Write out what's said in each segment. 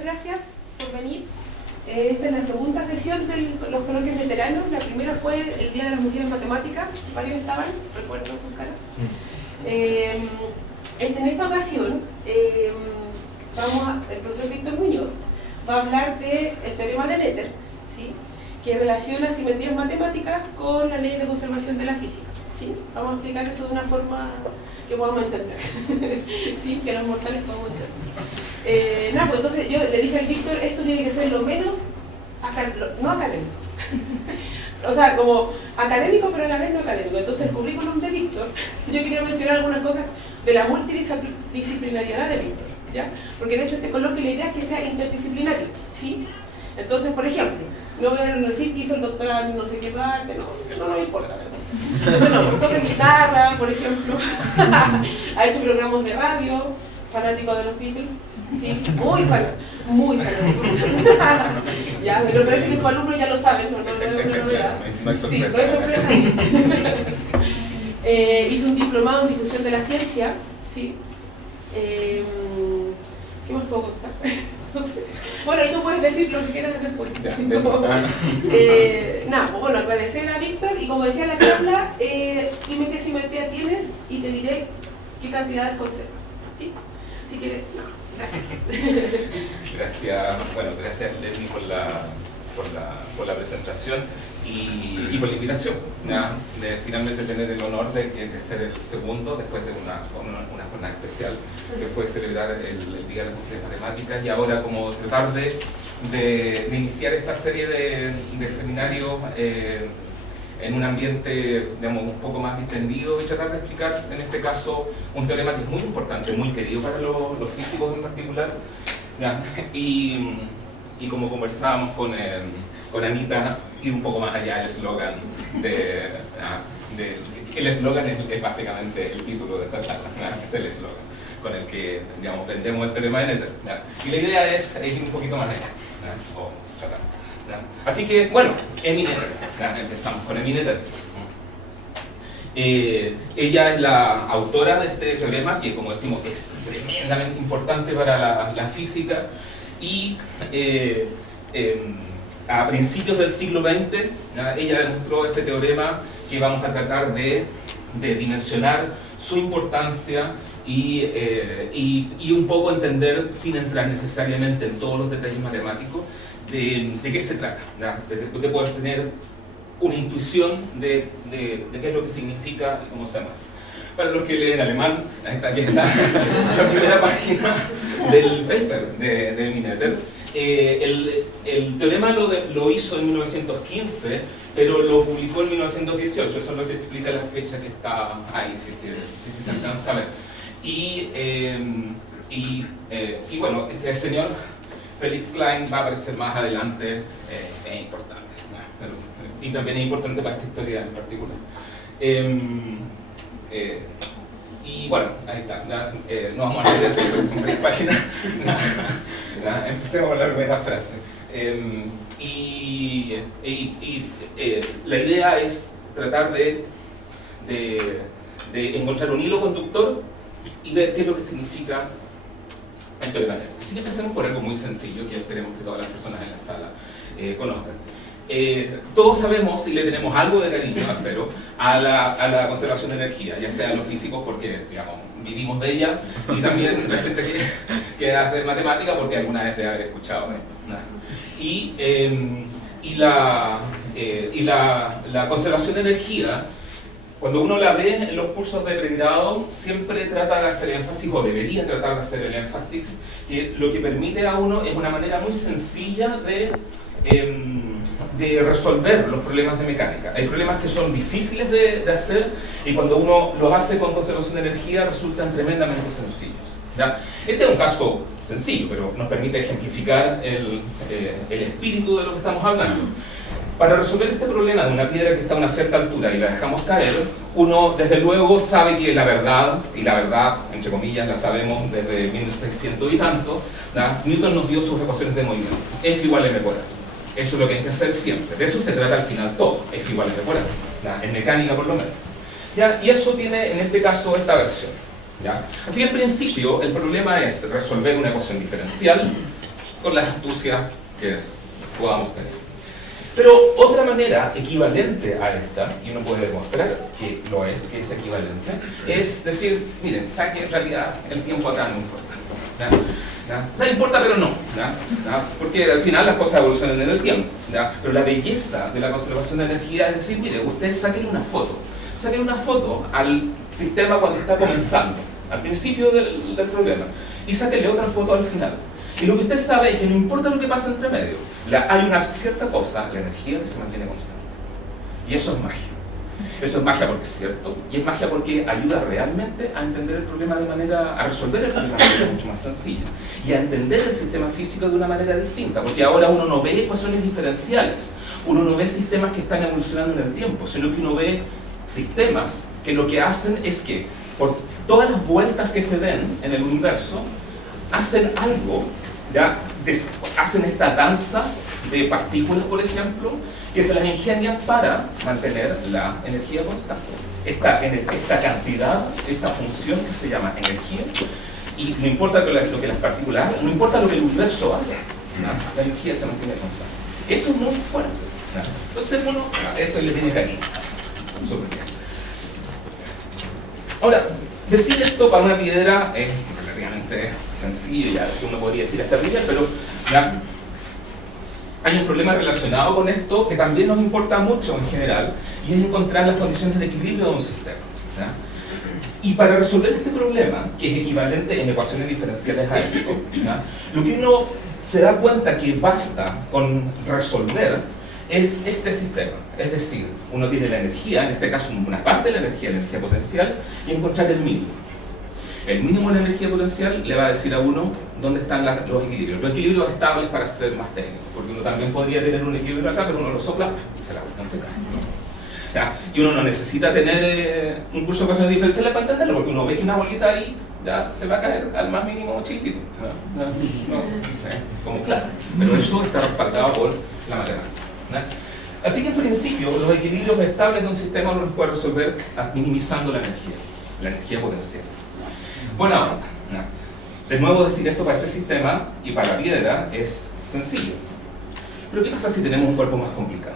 muchas gracias por venir. Esta es la segunda sesión de los coloquios veteranos. La primera fue el Día de las Mujeres Matemáticas. Varios estaban, recuerdo sus caras. En esta ocasión, el profesor Víctor Muñoz va a hablar del teorema de Noether, ¿sí?, que relaciona simetrías matemáticas con la ley de conservación de la física. ¿Sí? Vamos a explicar eso de una forma que podamos entender, ¿sí?, que los mortales podamos entender. Nada, pues entonces yo le dije al Víctor, esto tiene que ser lo menos, no académico, o sea, como académico pero a la vez no académico. Entonces el currículum de Víctor, yo quería mencionar algunas cosas de la multidisciplinariedad de Víctor, ¿ya? Porque de hecho este coloquio la idea es que sea interdisciplinario, ¿sí? Entonces, por ejemplo, no voy a decir que hizo el doctorado en no sé qué parte, no me importa, ¿verdad? Entonces no, toca guitarra, por ejemplo, ha hecho programas de radio, fanático de los Beatles, sí, muy fanático. Ya, pero parece que sus alumnos ya lo saben, no es sorpresa ahí. Hizo un diplomado en difusión de la ciencia, sí. ¿Qué más puedo contar? No sé. Bueno, y tú puedes decir lo que quieras después. Nada, bueno, agradecer a Víctor y como decía la charla, dime qué simetría tienes y te diré qué cantidades conservas. ¿Sí? Si quieres, no, gracias. Gracias Lenny por la presentación y por la invitación, ¿ya? De finalmente tener el honor de ser el segundo después de una jornada especial que fue celebrar el Día de las Mujeres Matemáticas, y ahora como tratar de iniciar esta serie de seminarios en un ambiente, digamos, un poco más distendido, y tratar de explicar en este caso un teorema que es muy importante, muy querido para los físicos en particular, ¿ya? Y como conversábamos con Anita, ir un poco más allá del eslogan el eslogan es básicamente el título de esta charla, ¿no? Es el eslogan con el que, digamos, vendemos el teorema de Noether, ¿no? Y la idea es ir un poquito más allá, ¿no? O tratar, ¿no? Así que, bueno, Emmy Noether, ¿no? Empezamos con Emmy Noether. Ella es la autora de este teorema, que como decimos es tremendamente importante para la física, y a principios del siglo XX, ella demostró este teorema que vamos a tratar de dimensionar su importancia y un poco entender, sin entrar necesariamente en todos los detalles matemáticos, de qué se trata, de poder tener una intuición de qué es lo que significa y cómo se llama. Para los que leen alemán, aquí está la primera página del paper de Emmy Noether. El teorema lo hizo en 1915, pero lo publicó en 1918, eso es lo que explica la fecha que está ahí, si se alcanza a ver. Y bueno, este señor Felix Klein va a aparecer más adelante, es importante, ¿no? Y también es importante para esta historia en particular. Y bueno, ahí está, no vamos a leer porque son varias páginas. Empecemos con la primera frase. La idea es tratar de encontrar un hilo conductor y ver qué es lo que significa el teorema de Noether. Así que empecemos por algo muy sencillo que esperemos que todas las personas en la sala conozcan. Todos sabemos y le tenemos algo de cariño, espero, a la conservación de energía, ya sea los físicos porque, digamos, vivimos de ella, y también la gente que hace matemática porque alguna vez debe haber escuchado la conservación de energía, cuando uno la ve en los cursos de pregrado, siempre trata de hacer énfasis, o debería tratar de hacer el énfasis, que lo que permite a uno es una manera muy sencilla de resolver los problemas de mecánica. Hay problemas que son difíciles de hacer, y cuando uno los hace con conservación de energía resultan tremendamente sencillos, ¿ya? Este es un caso sencillo, pero nos permite ejemplificar el espíritu de lo que estamos hablando. Para resolver este problema de una piedra que está a una cierta altura y la dejamos caer, uno desde luego sabe que la verdad, y la verdad entre comillas la sabemos desde 1600 y tanto, ¿ya? Newton nos dio sus ecuaciones de movimiento, F igual a m por a. Eso es lo que hay que hacer siempre, de eso se trata al final todo, F igual a m por a, ¿ya? En mecánica por lo menos, ¿ya? Y eso tiene en este caso esta versión, ¿ya? Así que en principio el problema es resolver una ecuación diferencial con la astucia que podamos tener. Pero otra manera equivalente a esta, y uno puede demostrar que lo es, que es equivalente, es decir, miren, ¿saben que en realidad el tiempo acá no importa? ¿Ya? ¿Ya? O sea, importa pero no, ¿ya? ¿Ya? Porque al final las cosas evolucionan en el tiempo, ¿ya? Pero la belleza de la conservación de energía es decir, mire, ustedes saquen una foto al sistema cuando está comenzando, al principio del problema, y sáquenle otra foto al final. Y lo que usted sabe es que no importa lo que pasa entre medio, hay una cierta cosa, la energía que se mantiene constante. Y eso es magia. Eso es magia porque es cierto, y es magia porque ayuda realmente a entender el problema a resolver el problema de manera mucho más sencilla, y a entender el sistema físico de una manera distinta, porque ahora uno no ve ecuaciones diferenciales, uno no ve sistemas que están evolucionando en el tiempo, sino que uno ve sistemas que lo que hacen es que, por todas las vueltas que se den en el universo, hacen algo, ¿ya? Hacen esta danza de partículas, por ejemplo, que se las ingenian para mantener la energía constante. Esta cantidad, esta función que se llama energía, y no importa lo que las partículas hagan, no importa lo que el universo haga, ¿no? La energía se mantiene constante. Eso es muy fuerte, ¿no? Entonces, bueno, eso le tiene cariño. Súper bien. Ahora, decir esto para una piedra es relativamente sencillo, ya uno podría decir hasta arriba, pero ¿ya? Hay un problema relacionado con esto que también nos importa mucho en general, y es encontrar las condiciones de equilibrio de un sistema, ¿ya? Y para resolver este problema, que es equivalente en ecuaciones diferenciales a esto, ¿ya? Lo que uno se da cuenta que basta con resolver es este sistema. Es decir, uno tiene la energía, en este caso una parte de la energía potencial, y encontrar el mínimo. El mínimo de la energía potencial le va a decir a uno dónde están los equilibrios. Los equilibrios estables para ser más técnicos, porque uno también podría tener un equilibrio acá, pero uno lo sopla y se la vuelta se cae, ¿no? ¿Ya? Y uno no necesita tener un curso de ecuaciones diferenciales para entenderlo, porque uno ve que una bolita ahí ya se va a caer al más mínimo chiquitito, ¿no? Como claro. Pero eso está respaldado por la matemática, ¿no? Así que en principio los equilibrios estables de un sistema uno los puede resolver minimizando la energía potencial. Bueno, ¿no? De nuevo decir esto para este sistema y para la piedra es sencillo. Pero ¿qué pasa si tenemos un cuerpo más complicado?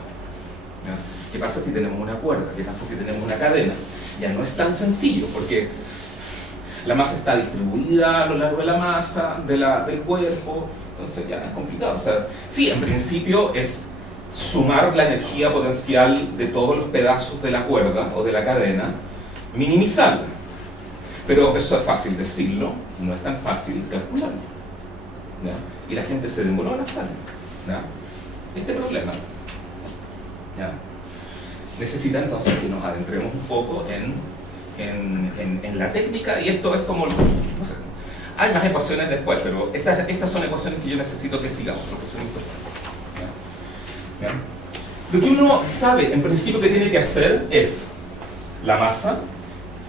¿Ya? ¿Qué pasa si tenemos una cuerda? ¿Qué pasa si tenemos una cadena? Ya no es tan sencillo porque la masa está distribuida a lo largo de la masa, del cuerpo, entonces ya es complicado. O sea, sí, en principio es sumar la energía potencial de todos los pedazos de la cuerda o de la cadena, minimizarla. Pero eso es fácil decirlo, no es tan fácil calcularlo, ¿ya? Y la gente se demoró en hacerlo, ¿ya? Este problema, ¿ya? Necesita entonces que nos adentremos un poco en la técnica, y esto es como, no sé, hay más ecuaciones después, pero estas son ecuaciones que yo necesito que sigamos, porque son importantes, ¿ya? ¿Ya? Lo que uno sabe en principio que tiene que hacer es la masa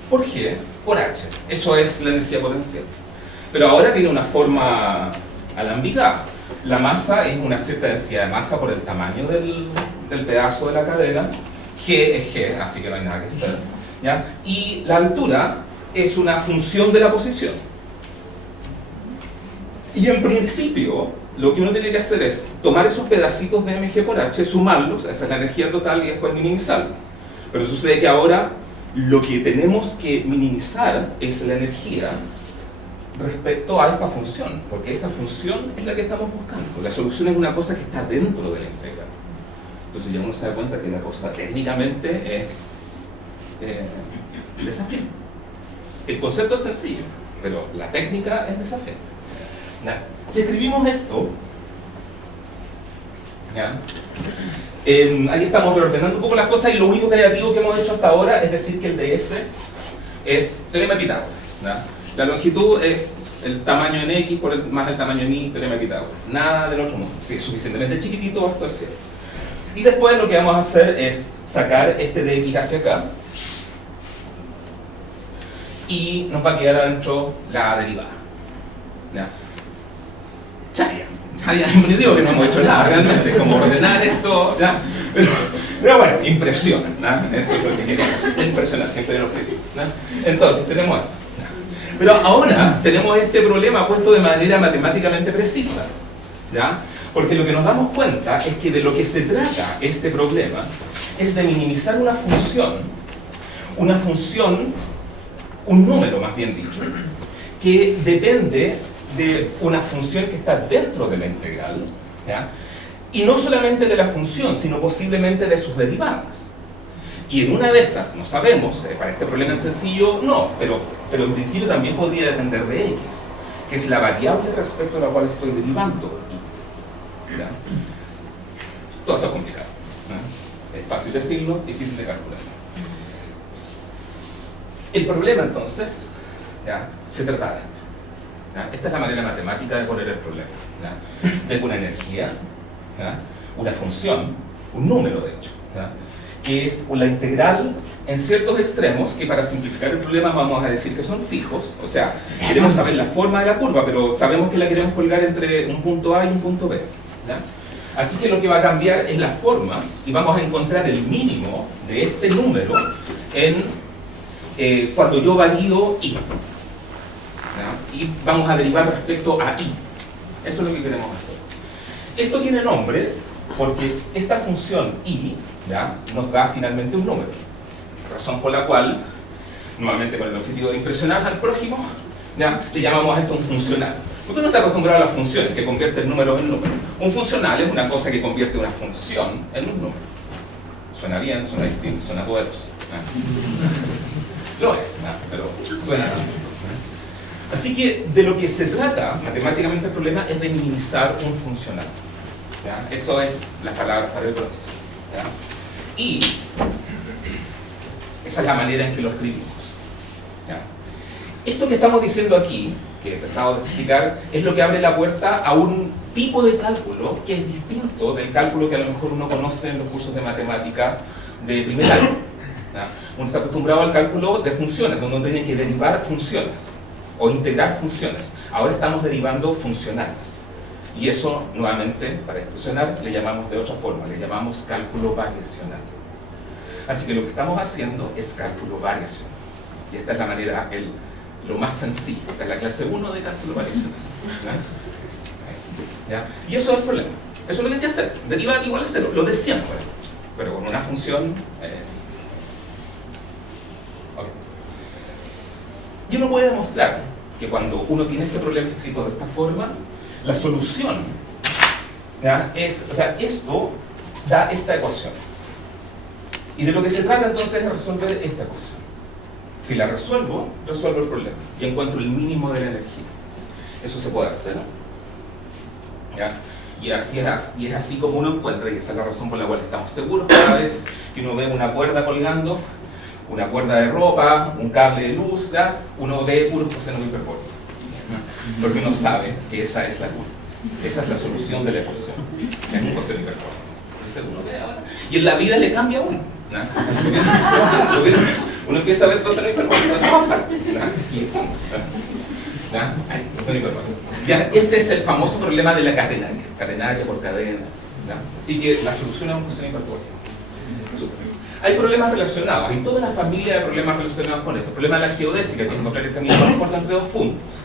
por G por H. Eso es la energía potencial. Pero ahora tiene una forma alambicada. La masa es una cierta densidad de masa por el tamaño del pedazo de la cadena. G es G, así que no hay nada que hacer, ¿ya? Y la altura es una función de la posición. Y en principio, lo que uno tiene que hacer es tomar esos pedacitos de mg por h, sumarlos, esa es la energía total, y después minimizarlo. Pero sucede que ahora lo que tenemos que minimizar es la energía respecto a esta función, porque esta función es la que estamos buscando. La solución es una cosa que está dentro de la integral. Entonces ya uno se da cuenta que la cosa técnicamente es desafiante. El concepto es sencillo, pero la técnica es desafiante. Si escribimos esto, ¿ya? Ahí estamos reordenando un poco las cosas, y lo único creativo que hemos hecho hasta ahora es decir que el ds es teorema de Pitágoras, ¿ya? La longitud es el tamaño en x más el tamaño en y, teorema de Pitágoras. Nada del otro mundo. Si es suficientemente chiquitito, esto es cierto. Y después lo que vamos a hacer es sacar este de x hacia acá, y nos va a quedar adentro la derivada, ¿ya? Chaya, yo digo que no hemos hecho nada realmente, es como ordenar esto, ¿ya? Pero bueno, impresiona, ¿no? Eso es lo que queremos, impresionar, siempre el objetivo, ¿no? Entonces tenemos esto, ¿no? Pero ahora tenemos este problema puesto de manera matemáticamente precisa, ¿ya? Porque lo que nos damos cuenta es que de lo que se trata este problema es de minimizar una función, un número más bien dicho, que depende de una función que está dentro de la integral, ¿ya? Y no solamente de la función, sino posiblemente de sus derivadas. Y en una de esas, no sabemos, para este problema en sencillo, no, pero en principio también podría depender de x, que es la variable respecto a la cual estoy derivando. ¿Ya? Todo esto es complicado, ¿no? Es fácil decirlo, difícil de calcular. El problema entonces, ¿ya? Se trata de esto, ¿ya? Esta es la manera matemática de poner el problema, ¿ya? Tengo una energía, ¿ya? Una función, un número de hecho, ¿ya? Que es la integral en ciertos extremos, que para simplificar el problema vamos a decir que son fijos, o sea, queremos saber la forma de la curva, pero sabemos que la queremos colgar entre un punto A y un punto B, ¿ya? Así que lo que va a cambiar es la forma, y vamos a encontrar el mínimo de este número cuando yo valido I, ¿ya? Y vamos a derivar respecto a I. Eso es lo que queremos hacer. Esto tiene nombre porque esta función I, ¿ya? Nos da finalmente un número, razón por la cual, nuevamente con el objetivo de impresionar al prójimo, ¿ya? Le llamamos a esto un funcional. Porque uno está acostumbrado a las funciones que convierten números en números. Un funcional es una cosa que convierte una función en un número. Suena bien, suena distinto, suena poderoso, ¿no? Lo es, ¿no? Pero suena tanto. Así que de lo que se trata matemáticamente el problema es de minimizar un funcional, ¿ya? Eso es las palabras para el proceso, ¿ya? Y esa es la manera en que lo escribimos, ¿ya? Esto que estamos diciendo aquí, que te acabo de explicar, es lo que abre la puerta a un tipo de cálculo que es distinto del cálculo que a lo mejor uno conoce en los cursos de matemática de primer año, ¿ya? Uno está acostumbrado al cálculo de funciones, donde uno tiene que derivar funciones o integrar funciones. Ahora estamos derivando funcionales. Y eso, nuevamente, para expresionar, le llamamos de otra forma, le llamamos cálculo variacional. Así que lo que estamos haciendo es cálculo variacional. Y esta es la manera, lo más sencillo. Esta es la clase 1 de cálculo variacional, ¿ya? Y eso es el problema. Eso es lo que hay que hacer. Derivar igual a cero, lo de siempre, pero con una función. Okay. Y uno puede demostrar que cuando uno tiene este problema escrito de esta forma, la solución, ¿ya? Es, o sea, esto da esta ecuación. Y de lo que se trata entonces es de resolver esta ecuación. Si la resuelvo el problema y encuentro el mínimo de la energía. Eso se puede hacer, ¿ya? Y es así como uno encuentra, y esa es la razón por la cual estamos seguros cada vez que uno ve una cuerda colgando, una cuerda de ropa, un cable de luz, ¿ya? Uno ve puros cosenos hiperbólicos, porque uno sabe que esa es la curva, esa es la solución de la ecuación, es un coseno hiperbólico. Entonces uno ve ahora, y en la vida le cambia a uno, ¿no? Uno empieza a ver cosenos hiperbólicos en todas partes, ¿no? Y sí, ¿no? Coseno hiperbólico. Ya, este es el famoso problema de la catenaria por cadena, ¿no? Así que la solución es un coseno hiperbólico. Hay problemas relacionados, hay toda la familia de problemas relacionados con esto. El problema de la geodésica, que es encontrar el camino más corto entre dos puntos.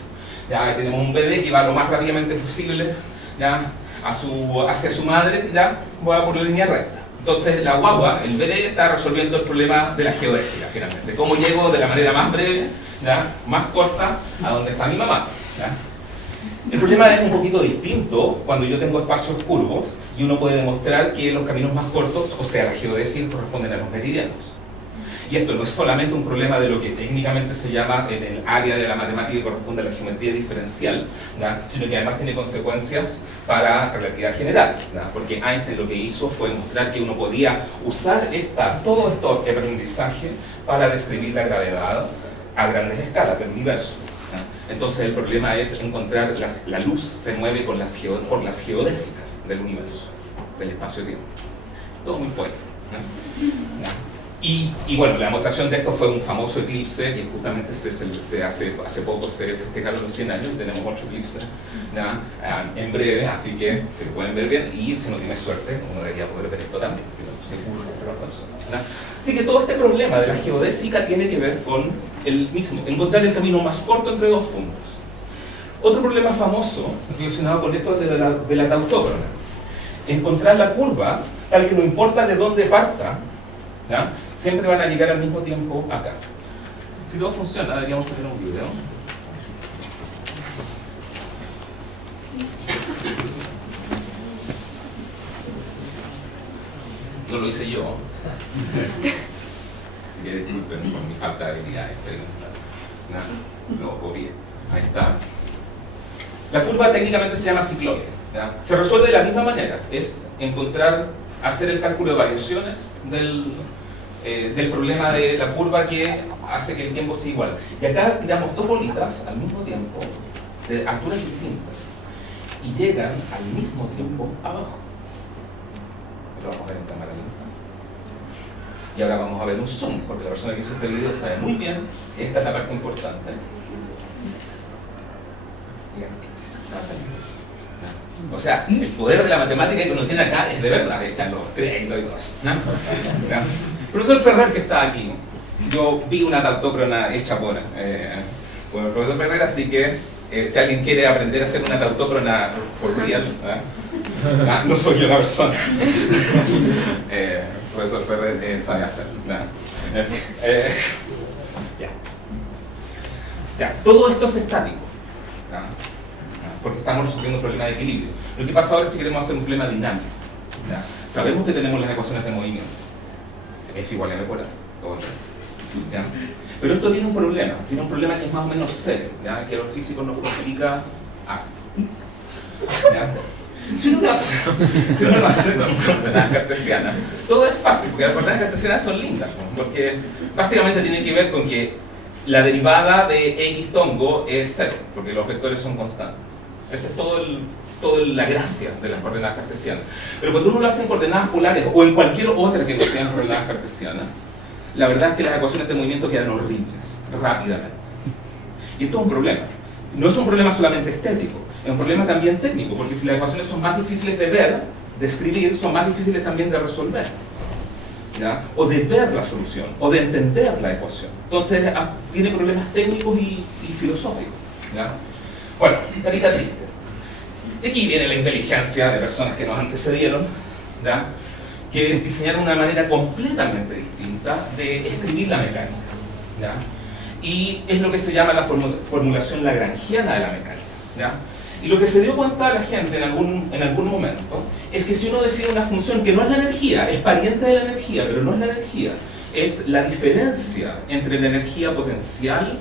Ya tenemos un bebé que va lo más rápidamente posible, ya, hacia su madre, ya va por la línea recta. Entonces la guagua, el bebé, está resolviendo el problema de la geodésica finalmente. ¿Cómo llego de la manera más breve, ya, más corta, a donde está mi mamá? ¿Ya? El problema es un poquito distinto cuando yo tengo espacios curvos y uno puede demostrar que los caminos más cortos, o sea, la geodesia, corresponden a los meridianos. Y esto no es solamente un problema de lo que técnicamente se llama en el área de la matemática que corresponde a la geometría diferencial, ¿ya? Sino que además tiene consecuencias para relatividad general, ¿ya? Porque Einstein lo que hizo fue mostrar que uno podía usar todo este aprendizaje para describir la gravedad a grandes escalas del universo. Entonces el problema es encontrar, la luz se mueve por las geodésicas del universo, del espacio-tiempo. Todo muy poético, ¿no? Y bueno, la demostración de esto fue un famoso eclipse que justamente hace poco se festejaron los 100 años y tenemos otro eclipse, ¿no? En breve, así que se lo pueden ver bien y si no tiene suerte, uno debería poder ver esto también, seguro, ¿no? Así que todo este problema de la geodésica tiene que ver con el mismo, encontrar el camino más corto entre dos puntos. Otro problema famoso relacionado con esto es de la tautócrona. Encontrar la curva tal que no importa de dónde parta, ¿ya? Siempre van a llegar al mismo tiempo acá. Si todo funciona, deberíamos tener un video. No lo hice yo. Así que disculpen por mi falta de habilidad experimental. Lo copié. Ahí está. La curva técnicamente se llama cicloide. ¿Ya? Se resuelve de la misma manera. Es hacer el cálculo de variaciones del problema de la curva que hace que el tiempo sea igual. Y acá tiramos dos bolitas al mismo tiempo, de alturas distintas, y llegan al mismo tiempo abajo. Lo vamos a ver en cámara lenta. Y ahora vamos a ver un zoom, porque la persona que hizo este video sabe muy bien que esta es la parte importante. O sea, el poder de la matemática que uno tiene acá es de verdad, están los créditos y todo eso, ¿no? Profesor Ferrer, que está aquí, yo vi una tautócrona hecha por el profesor Ferrer, así que si alguien quiere aprender a hacer una tautócrona for real, no soy yo la persona. Profesor Ferrer sabe hacerlo. Ya, todo esto es estático, porque estamos resolviendo un problema de equilibrio. Lo que pasa ahora es si queremos hacer un problema dinámico. ¿Ya? Sabemos que tenemos las ecuaciones de movimiento. F igual a m por a, todo el rato. ¿Ya? Pero esto tiene un problema que es más o menos serio, ¿ya? Que a los físicos nos complica harto. ¿Ya? Si uno lo hace con coordenadas cartesianas, todo es fácil, porque las coordenadas cartesianas son lindas, porque básicamente tienen que ver con que la derivada de x tongo es 0, porque los vectores son constantes. Esa es toda la gracia de las coordenadas cartesianas. Pero cuando uno lo hace en coordenadas polares o en cualquier otra que no sean coordenadas cartesianas, la verdad es que las ecuaciones de movimiento quedan horribles, rápidamente. Y esto es un problema. No es un problema solamente estético, es un problema también técnico, porque si las ecuaciones son más difíciles de ver, de escribir, son más difíciles también de resolver. ¿Ya? O de ver la solución, o de entender la ecuación. Entonces, tiene problemas técnicos y filosóficos. ¿Ya? Bueno, carita triste. Y aquí viene la inteligencia de personas que nos antecedieron, ¿ya? Que diseñaron una manera completamente distinta de escribir la mecánica. ¿Ya? Y es lo que se llama la formulación lagrangiana de la mecánica. ¿Ya? Y lo que se dio cuenta la gente en algún momento es que si uno define una función que no es la energía, es pariente de la energía, pero no es la energía, es la diferencia entre la energía potencial,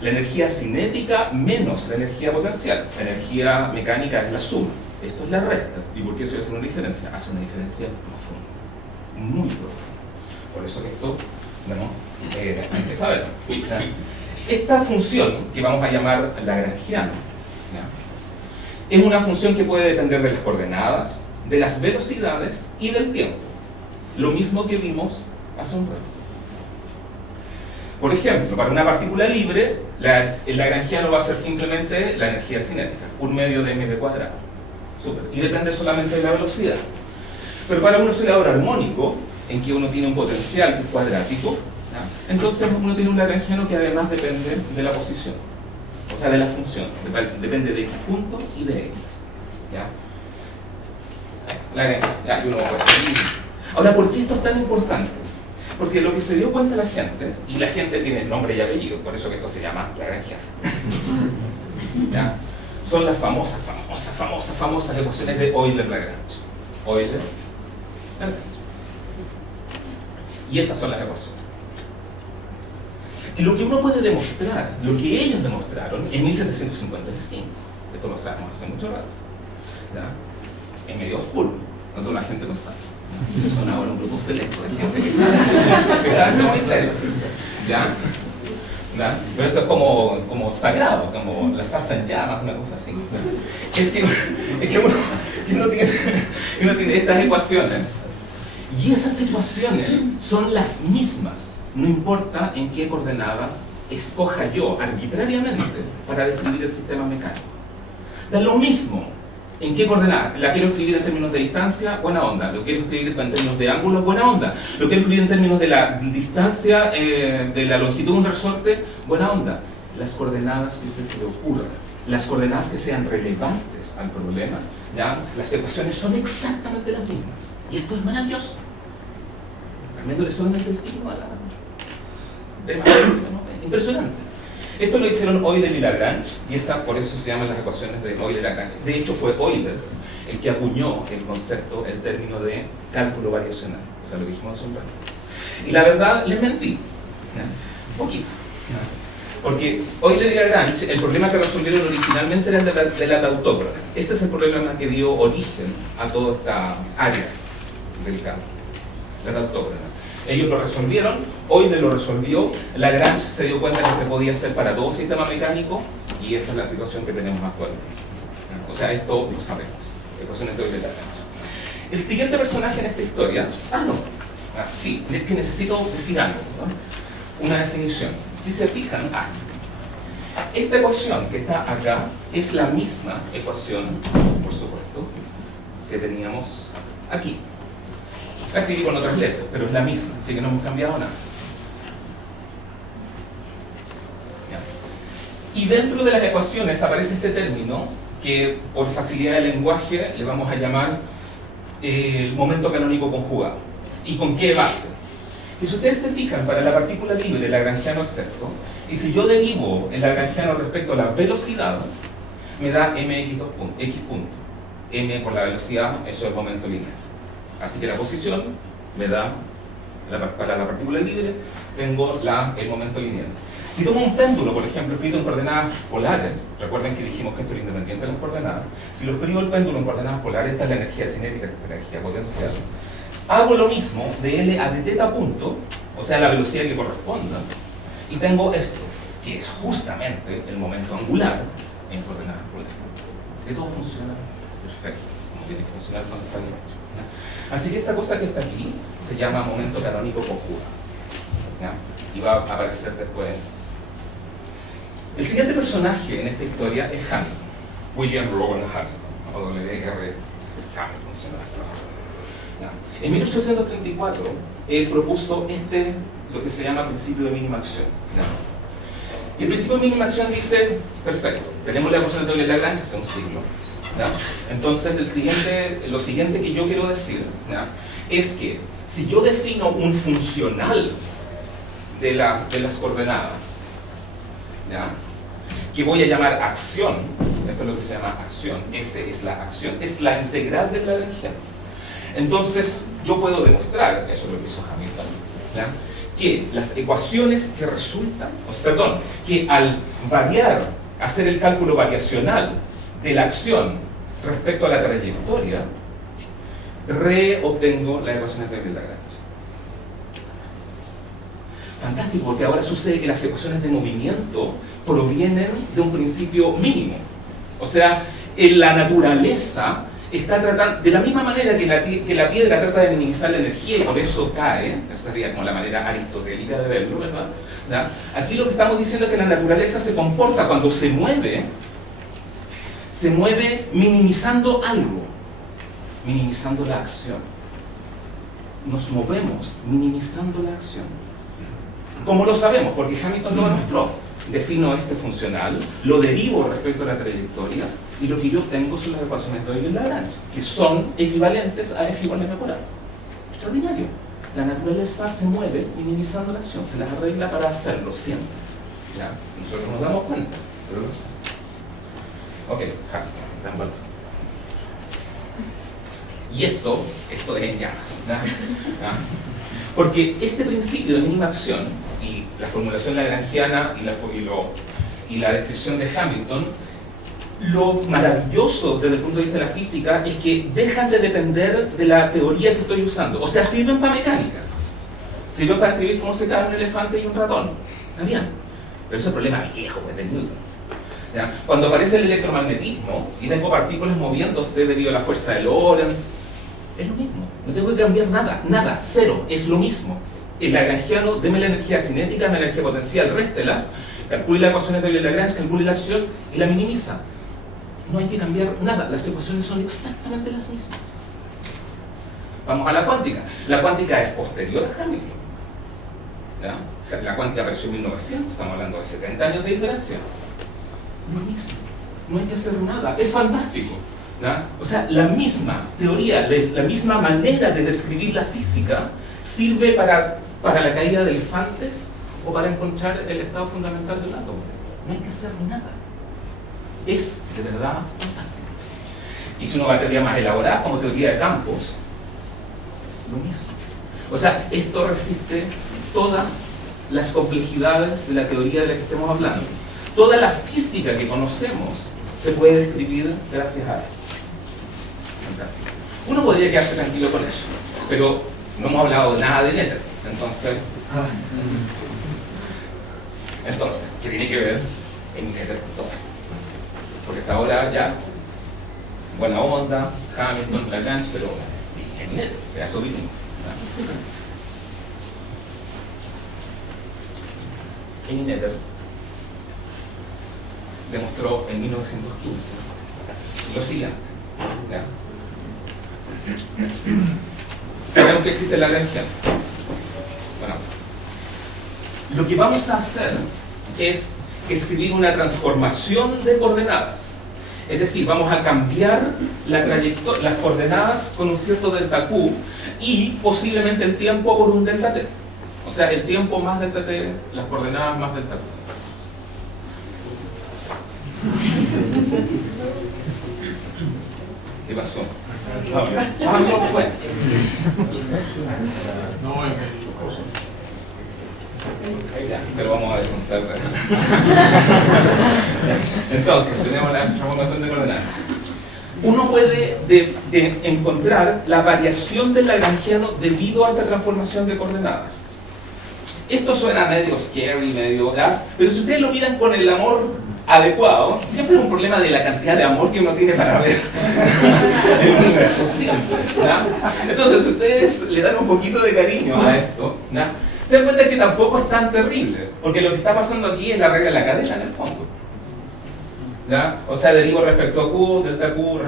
la energía cinética menos la energía potencial. La energía mecánica es la suma, esto es la resta. ¿Y por qué eso hace una diferencia? Hace una diferencia profunda, muy profunda. Por eso que esto, hay que saberlo. Esta función, que vamos a llamar lagrangiana, es una función que puede depender de las coordenadas, de las velocidades y del tiempo. Lo mismo que vimos hace un rato. Por ejemplo, para una partícula libre, el lagrangiano va a ser simplemente la energía cinética, 1/2 de mv². Súper. Y depende solamente de la velocidad. Pero para un oscilador armónico, en que uno tiene un potencial que es cuadrático, entonces uno tiene un lagrangiano que además depende de la posición. O sea, de la función, depende de x punto y de x. ¿Ya? Ya, y uno puede seguir. Ahora, ¿por qué esto es tan importante? Porque lo que se dio cuenta la gente, y la gente tiene nombre y apellido, por eso que esto se llama lagrangiano, ¿ya? Son las famosas ecuaciones de Euler-Lagrange. Euler-Lagrange. Y esas son las ecuaciones. Y lo que uno puede demostrar, lo que ellos demostraron en 1755, esto lo sabemos hace mucho rato, ¿ya? Es medio oscuro, no toda la gente lo sabe. Son ahora un grupo selecto de gente que sabe cómo es, ¿ya? ¿Ya? Pero esto es como sagrado, como la salsa en llamas, una cosa así. Es que uno tiene estas ecuaciones, y esas ecuaciones son las mismas. No importa en qué coordenadas escoja yo arbitrariamente para describir el sistema mecánico. Da lo mismo en qué coordenada. La quiero escribir en términos de distancia, buena onda. Lo quiero escribir en términos de ángulos, buena onda. Lo quiero escribir en términos de la distancia, de la longitud de un resorte, buena onda. Las coordenadas que a usted se le ocurra. las coordenadas que sean relevantes al problema, ¿ya? Las ecuaciones son exactamente las mismas. Y esto es maravilloso. Cambiándole solamente el signo a la... Impresionante. Esto lo hicieron Euler y Lagrange, y por eso se llaman las ecuaciones de Euler y Lagrange. De hecho, fue Euler el que acuñó el concepto, el término de cálculo variacional. O sea, lo dijimos hace un rato. Y la verdad, les mentí. Un poquito. Porque Euler y Lagrange, el problema que resolvieron originalmente era el de la tautógrafo. Ese es el problema que dio origen a toda esta área del cálculo, la tautógrafo. Ellos lo resolvieron, Euler lo resolvió, Lagrange se dio cuenta que se podía hacer para todo sistema mecánico, y esa es la situación que tenemos actualmente. O sea, esto lo sabemos, ecuaciones de Euler y Lagrange. El siguiente personaje en esta historia, sí, es que necesito decir algo, ¿no? Una definición. Si se fijan, esta ecuación que está acá es la misma ecuación, por supuesto, que teníamos aquí. La escribí con otras letras, pero es la misma, así que no hemos cambiado nada. Y dentro de las ecuaciones aparece este término que, por facilidad de lenguaje, le vamos a llamar el momento canónico conjugado. ¿Y con qué base? Que si ustedes se fijan, para la partícula libre lagrangiano acepto, y si yo derivo el lagrangiano respecto a la velocidad, me da mx punto. M por la velocidad, eso es el momento lineal. Así que la posición me da, para la partícula libre, tengo el momento lineal. Si tomo un péndulo, por ejemplo, escrito en coordenadas polares, recuerden que dijimos que esto era independiente de las coordenadas, si lo escribo el péndulo en coordenadas polares, esta es la energía cinética, esta es la energía potencial. Hago lo mismo de L a de teta punto, o sea, la velocidad que corresponda, y tengo esto, que es justamente el momento angular en coordenadas polares. Que todo funciona perfecto, como tiene que funcionar cuando está bien hecho. Así que esta cosa que está aquí se llama momento canónico conjugado, ¿ya? Y va a aparecer después. El siguiente personaje en esta historia es Hamilton, William Rowan Hamilton, o W.R. Hamilton, se llama. En 1834 él propuso lo que se llama principio de mínima acción. Y el principio de mínima acción dice, perfecto, tenemos la ecuación de Euler-Lagrange hace un siglo. ¿Ya? Entonces lo siguiente que yo quiero decir, ¿ya?, es que si yo defino un funcional de las coordenadas, ¿ya?, que voy a llamar acción, esto es lo que se llama acción, S es la acción, es la integral del lagrangiano. Entonces yo puedo demostrar, eso es lo que hizo Hamilton, ¿ya?, que las ecuaciones que resultan, que al hacer el cálculo variacional de la acción respecto a la trayectoria, reobtengo las ecuaciones de Euler-Lagrange. Fantástico, porque ahora sucede que las ecuaciones de movimiento provienen de un principio mínimo. O sea, en la naturaleza está tratando, de la misma manera que la piedra trata de minimizar la energía y por eso cae, esa sería como la manera aristotélica de verlo, ¿verdad? ¿Ya? Aquí lo que estamos diciendo es que la naturaleza se comporta cuando se mueve minimizando algo, minimizando la acción. Nos movemos minimizando la acción. ¿Cómo lo sabemos? Porque Hamilton lo demostró. Defino este funcional, lo derivo respecto a la trayectoria, y lo que yo obtengo son las ecuaciones de Euler-Lagrange, que son equivalentes a F igual a m por A. Extraordinario. La naturaleza se mueve minimizando la acción, se las arregla para hacerlo siempre. ¿Ya? Nosotros nos damos cuenta, pero lo hacemos. Ok, dan vuelta. Y esto es en llamas. ¿Ya? Porque este principio de mínima acción y la formulación lagrangiana y la descripción de Hamilton, lo maravilloso desde el punto de vista de la física es que dejan de depender de la teoría que estoy usando. O sea, sirven para mecánica, sirven para escribir cómo se cae un elefante y un ratón. Está bien, pero ese es el problema viejo, pues, de Newton. ¿Ya? Cuando aparece el electromagnetismo y tengo partículas moviéndose debido a la fuerza de Lorentz, es lo mismo, no tengo que cambiar nada, cero, es lo mismo. El lagrangiano, deme la energía cinética, deme la energía potencial, réstelas, calcule las ecuaciones de Euler-Lagrange, calcule la acción y la minimiza. No hay que cambiar nada, las ecuaciones son exactamente las mismas. Vamos a la cuántica. La cuántica es posterior a Hamilton. ¿Ya? La cuántica apareció en 1900, estamos hablando de 70 años de diferencia. Lo mismo. no hay que hacer nada, es fantástico. ¿No? O sea, la misma teoría, la misma manera de describir la física sirve para la caída de elefantes o para encontrar el estado fundamental del átomo. No hay que hacer nada. Es de verdad fantástico. Y si uno va a teoría más elaborada, como teoría de campos, lo mismo. O sea, esto resiste todas las complejidades de la teoría de la que estemos hablando. Toda la física que conocemos se puede describir gracias a él. Uno podría quedarse tranquilo con eso, pero no hemos hablado nada de Nether. Entonces, ¿qué tiene que ver en Nether con todo? Porque hasta ahora ya, buena onda, Hamilton, Lagrange, pero en Nether, o sea, eso vivimos. En Nether demostró en 1915 lo siguiente. ¿Ya? Sabemos que existe la Lagrangiana. Bueno, lo que vamos a hacer es escribir una transformación de coordenadas. Es decir, vamos a cambiar las coordenadas con un cierto delta Q y posiblemente el tiempo por un delta T. O sea, el tiempo más delta T, las coordenadas más delta Q. ¿Qué pasó? No fue. No, es cosa. Pero vamos a descontar. Entonces, tenemos la transformación de coordenadas. Uno puede encontrar la variación del lagrangiano debido a esta transformación de coordenadas. Esto suena medio scary, medio... ¿verdad? Pero si ustedes lo miran con el amor adecuado, siempre es un problema de la cantidad de amor que uno tiene para ver el universo, siempre. ¿verdad? Entonces, si ustedes le dan un poquito de cariño a esto, ¿verdad? Se dan cuenta que tampoco es tan terrible, porque lo que está pasando aquí es la regla de la cadena en el fondo. ¿Ya? O sea, derivo respecto a Q, delta Q,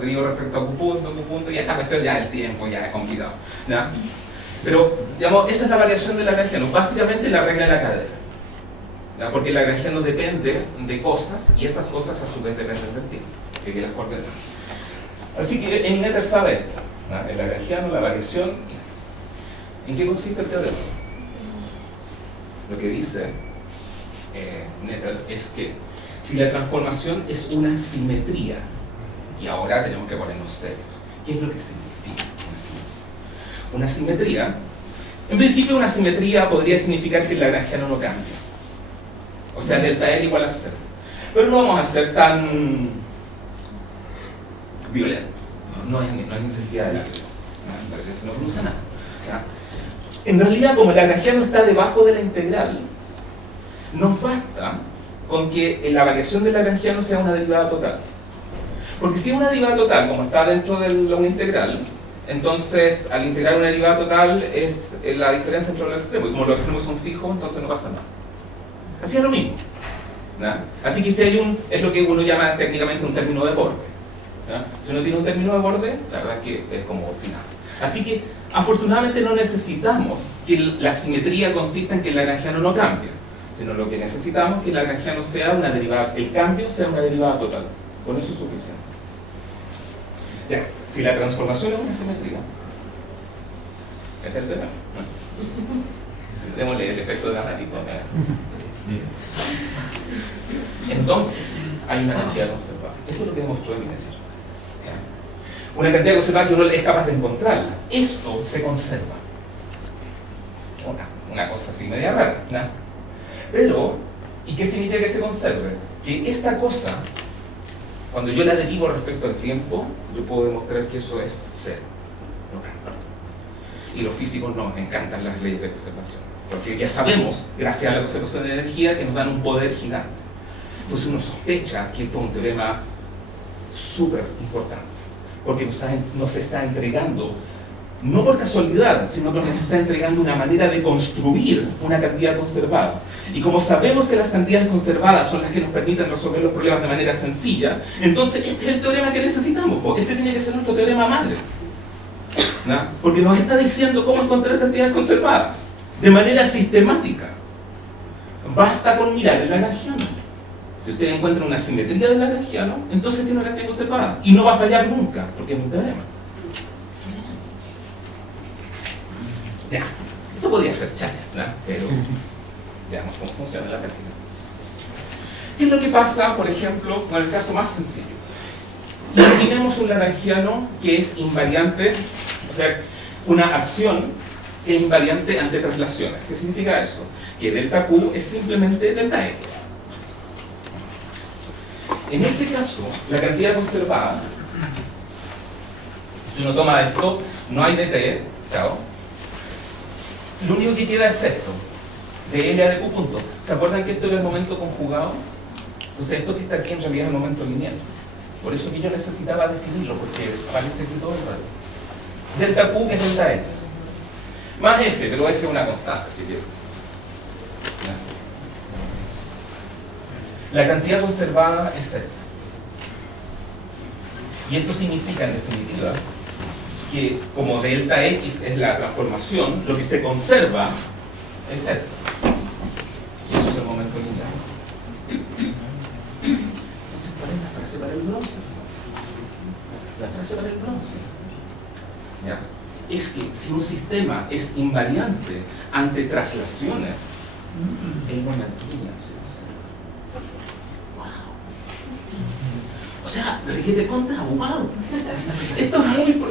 derivo respecto a Q punto, y esta cuestión ya el tiempo ya es complicado. ¿Ya? Pero, digamos, esa es la variación del lagrangiano, básicamente la regla de la cadena. ¿Ya? Porque el lagrangiano depende de cosas, y esas cosas a su vez dependen del tiempo, que las coordenadas. Así que en Nether sabe esto, ¿ya? El lagrangiano, la variación. ¿En qué consiste el teorema? Lo que dice Nether es que si la transformación es una simetría, y ahora tenemos que ponernos serios, ¿qué es lo que significa una simetría? En principio, una simetría podría significar que el lagrangiano no cambia. O sea, delta L igual a 0. Pero no vamos a ser tan violentos. No hay necesidad de la violencia. La violencia no produce nada. ¿Ya? En realidad, como el lagrangiano está debajo de la integral, nos basta con que la variación del lagrangiano sea una derivada total. Porque si es una derivada total, como está dentro de una integral, entonces al integrar una derivada total es la diferencia entre los extremos. Y como los extremos son fijos, entonces no pasa nada. Así es lo mismo. ¿Ya? Así que si hay es lo que uno llama técnicamente un término de borde. ¿Ya? Si uno tiene un término de borde, la verdad es que es como si nada. Así que afortunadamente no necesitamos que la simetría consista en que el lagrangiano no cambie, sino lo que necesitamos es que el lagrangiano sea una derivada, el cambio sea una derivada total. Con eso es suficiente. Ya, si la transformación es una simetría, este es el tema. Démosle el efecto dramático. Entonces, hay una cantidad conservada. Esto es lo que demostró Nether. Una cantidad conservada que uno es capaz de encontrarla. Esto se conserva. Una cosa así media rara, ¿no? Pero, ¿y qué significa que se conserve? Que esta cosa, cuando yo la derivo respecto al tiempo, yo puedo demostrar que eso es cero. No cambia. Y los físicos nos encantan las leyes de conservación. Porque ya sabemos, gracias a la conservación de energía, que nos dan un poder gigante. Entonces uno sospecha que esto es un teorema súper importante. Porque nos está entregando, no por casualidad, sino porque nos está entregando una manera de construir una cantidad conservada. Y como sabemos que las cantidades conservadas son las que nos permiten resolver los problemas de manera sencilla, entonces este es el teorema que necesitamos. Este tiene que ser nuestro teorema madre. ¿No? Porque nos está diciendo cómo encontrar cantidades conservadas de manera sistemática. Basta con mirar el lagrangiano. Si ustedes encuentran una simetría del lagrangiano, entonces tiene una cantidad conservada. Y no va a fallar nunca, porque es un teorema. Ya, esto podría ser chaya, ¿no? Pero veamos cómo funciona en la práctica. ¿Qué es lo que pasa, por ejemplo, con el caso más sencillo? Imaginemos un lagrangiano que es invariante, o sea, una acción que es invariante ante traslaciones. ¿Qué significa eso? Que delta Q es simplemente delta X. En ese caso, la cantidad conservada, si uno toma esto, no hay dt, chao. Lo único que queda es esto, de L a de Q punto. ¿Se acuerdan que esto era el momento conjugado? Entonces esto que está aquí en realidad es el momento lineal. Por eso que yo necesitaba definirlo, porque aparece aquí todo el rato. Delta Q que es delta X. Más F, pero F es una constante, si quiero. La cantidad conservada es esta. Y esto significa, en definitiva, que como delta X es la transformación, lo que se conserva es esto. Y eso es el momento lineal. Entonces, ¿cuál es la frase para el bronce? La frase para el bronce, ¿ya?, es que si un sistema es invariante ante traslaciones, el momento lineal se conserva. ¡Wow! O sea, requiere contra, ¡wow! Esto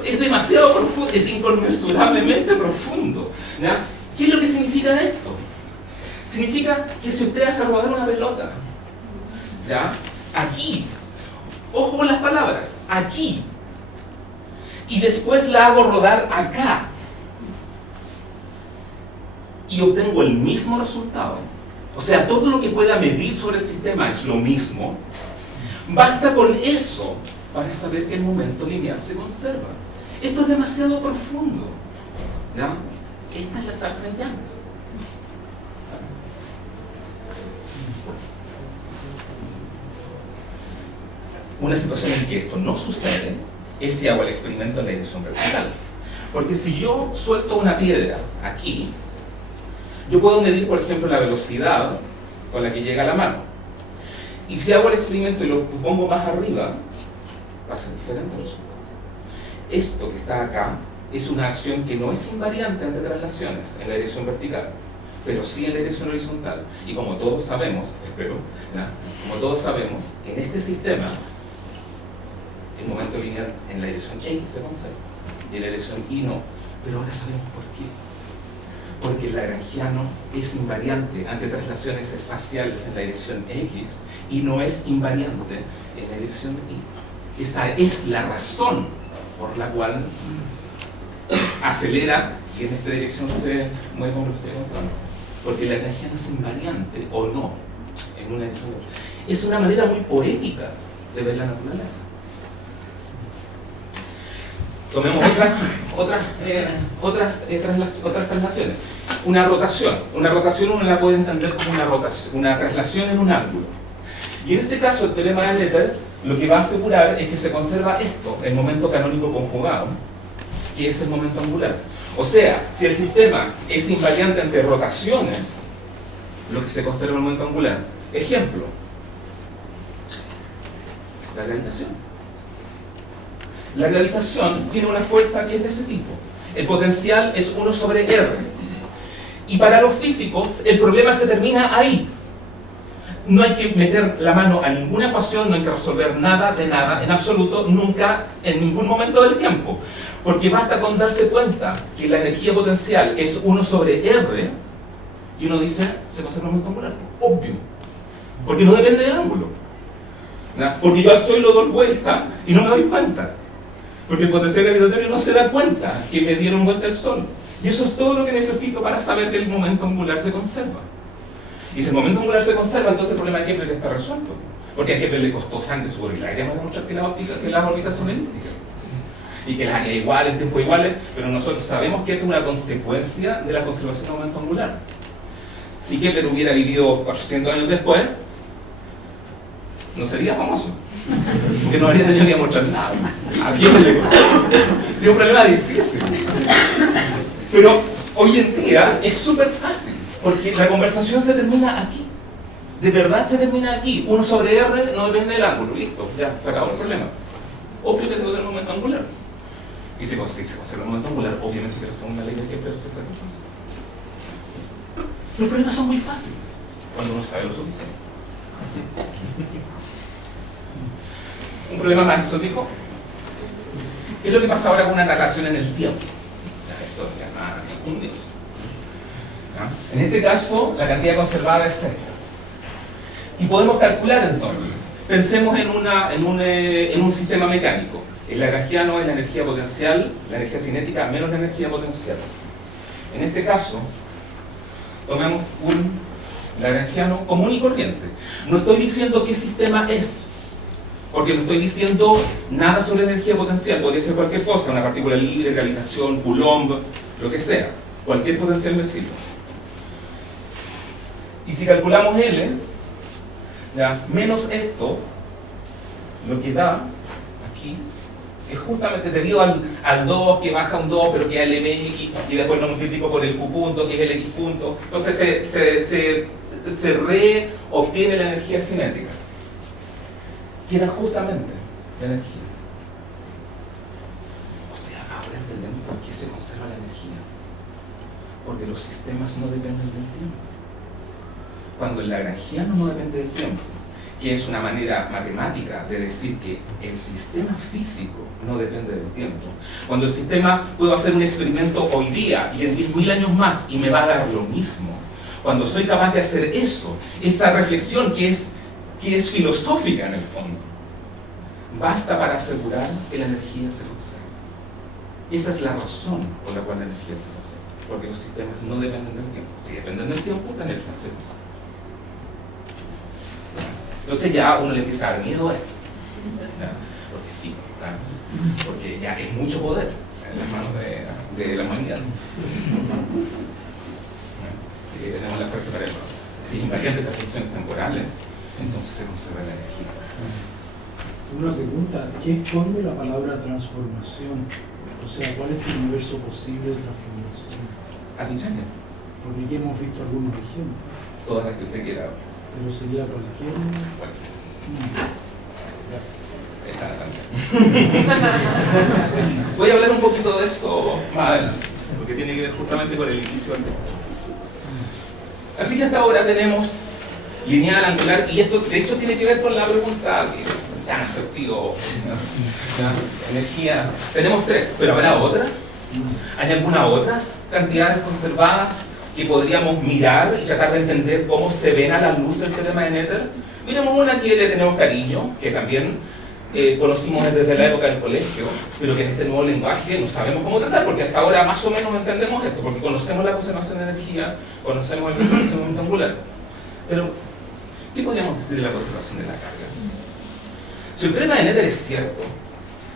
es demasiado profundo, es inconmensurablemente profundo, ¿ya? ¿Qué es lo que significa esto? Significa que si usted hace rodar una pelota, ¿ya?, aquí, ojo con las palabras, aquí, y después la hago rodar acá, y obtengo el mismo resultado, o sea, todo lo que pueda medir sobre el sistema es lo mismo, basta con eso para saber que el momento lineal se conserva. Esto es demasiado profundo, ¿ya? Esta es la salsa en llamas. Una situación en que esto no sucede es si hago el experimento en la dirección vertical. Porque si yo suelto una piedra aquí, yo puedo medir, por ejemplo, la velocidad con la que llega la mano. Y si hago el experimento y lo pongo más arriba, va a ser diferente el resultado. Esto que está acá es una acción que no es invariante ante traslaciones en la dirección vertical, pero sí en la dirección horizontal. Y como todos sabemos, espero, ¿no?, como todos sabemos, en este sistema, el momento lineal en la dirección X se conserva y en la dirección Y no. Pero ahora sabemos por qué. Porque el lagrangiano es invariante ante traslaciones espaciales en la dirección X y no es invariante en la dirección Y. Esa es la razón por la cual acelera y en esta dirección se mueve con velocidad constante. Porque el lagrangiano es invariante o no en una dirección. Es una manera muy poética de ver la naturaleza. Tomemos otras traslaciones. Una rotación. Una rotación uno la puede entender como una traslación en un ángulo. Y en este caso, el teorema de Noether lo que va a asegurar es que se conserva esto, el momento canónico conjugado, que es el momento angular. O sea, si el sistema es invariante ante rotaciones, lo que se conserva es el momento angular. Ejemplo, la gravitación. La gravitación tiene una fuerza que es de ese tipo. El potencial es 1 sobre R. Y para los físicos, el problema se termina ahí. No hay que meter la mano a ninguna ecuación, no hay que resolver nada de nada, en absoluto, nunca, en ningún momento del tiempo. Porque basta con darse cuenta que la energía potencial es 1 sobre R, y uno dice, se conserva el momento angular. Obvio. Porque no depende del ángulo. ¿No? Porque yo al Sol lo doy vuelta y no me doy cuenta. Porque el potencial gravitatorio no se da cuenta que me dieron vuelta el Sol. Y eso es todo lo que necesito para saber que el momento angular se conserva. Y si el momento angular se conserva, entonces el problema de Kepler está resuelto. Porque a Kepler le costó sangre, sudor y lágrimas demostrar que las órbitas son elípticas. Y que las áreas iguales, tiempo iguales, pero nosotros sabemos que esto es una consecuencia de la conservación del momento angular. Si Kepler hubiera vivido 400 años después, no sería famoso. Porque no habría tenido que demostrar nada. ¿A quién le costó? Es un problema difícil. Pero hoy en día es súper fácil, porque la conversación se termina aquí. De verdad se termina aquí. 1 sobre R no depende del ángulo. Listo, ya se acabó el problema. Obvio que se conserva el momento angular. Y si se conserva el momento angular, obviamente que la segunda ley de Kepler se satisface. Los problemas son muy fáciles cuando uno sabe lo suficiente. Un problema más exótico. ¿Qué es lo que pasa ahora con una narración en el tiempo? Esto es llamar un dios. En este caso, la cantidad conservada es 0. Y podemos calcular entonces. Pensemos en un sistema mecánico. El lagrangiano es la energía potencial, la energía cinética menos la energía potencial. En este caso, tomemos un lagrangiano común y corriente. No estoy diciendo qué sistema es, porque no estoy diciendo nada sobre energía potencial. Podría ser cualquier cosa, una partícula libre, gravitación, Coulomb, lo que sea. Cualquier potencial me sirve. Y si calculamos L, ya, menos esto, lo que da aquí es justamente debido al 2 que baja un 2, pero queda el m y después lo multiplico por el q punto, que es el x punto. Entonces se reobtiene la energía cinética. Queda justamente la energía. O sea, ahora entendemos por qué se conserva la energía. Porque los sistemas no dependen del tiempo. Cuando el lagrangiano no depende del tiempo, que es una manera matemática de decir que el sistema físico no depende del tiempo. Cuando el sistema, puedo hacer un experimento hoy día y en 10.000 años más y me va a dar lo mismo. Cuando soy capaz de hacer eso, esa reflexión que es filosófica en el fondo, basta para asegurar que la energía se conserva. Esa es la razón por la cual la energía se conserva. Porque los sistemas no dependen del tiempo. Si dependen del tiempo, la energía no se conserva. Entonces ya uno le empieza a dar miedo a esto. ¿Ya? Porque sí, ¿verdad? Porque ya es mucho poder en las manos de la humanidad. Así que tenemos la fuerza para el proceso. Si invariantes las funciones temporales, entonces se conserva la energía. Una pregunta, ¿qué esconde la palabra transformación? O sea, ¿cuál es tu universo posible de transformación? Arbitraria. Porque aquí hemos visto algunos ejemplos. Todas las que usted quiera. Pero sería cualquier... Esa la sí. Voy a hablar un poquito de eso más adelante, porque tiene que ver justamente con el inicio del tema. Así que hasta ahora tenemos lineal, angular, y esto de hecho tiene que ver con la pregunta que es tan asertivo. Energía. Tenemos 3, pero ¿habrá otras? ¿Hay algunas otras cantidades conservadas que podríamos mirar y tratar de entender cómo se ven a la luz del teorema de Noether? Miremos una que le tenemos cariño, que también conocimos desde la época del colegio, pero que en este nuevo lenguaje no sabemos cómo tratar, porque hasta ahora más o menos entendemos esto, porque conocemos la conservación de energía, conocemos la conservación de momento angular. Pero, ¿qué podríamos decir de la conservación de la carga? Si el teorema de Noether es cierto,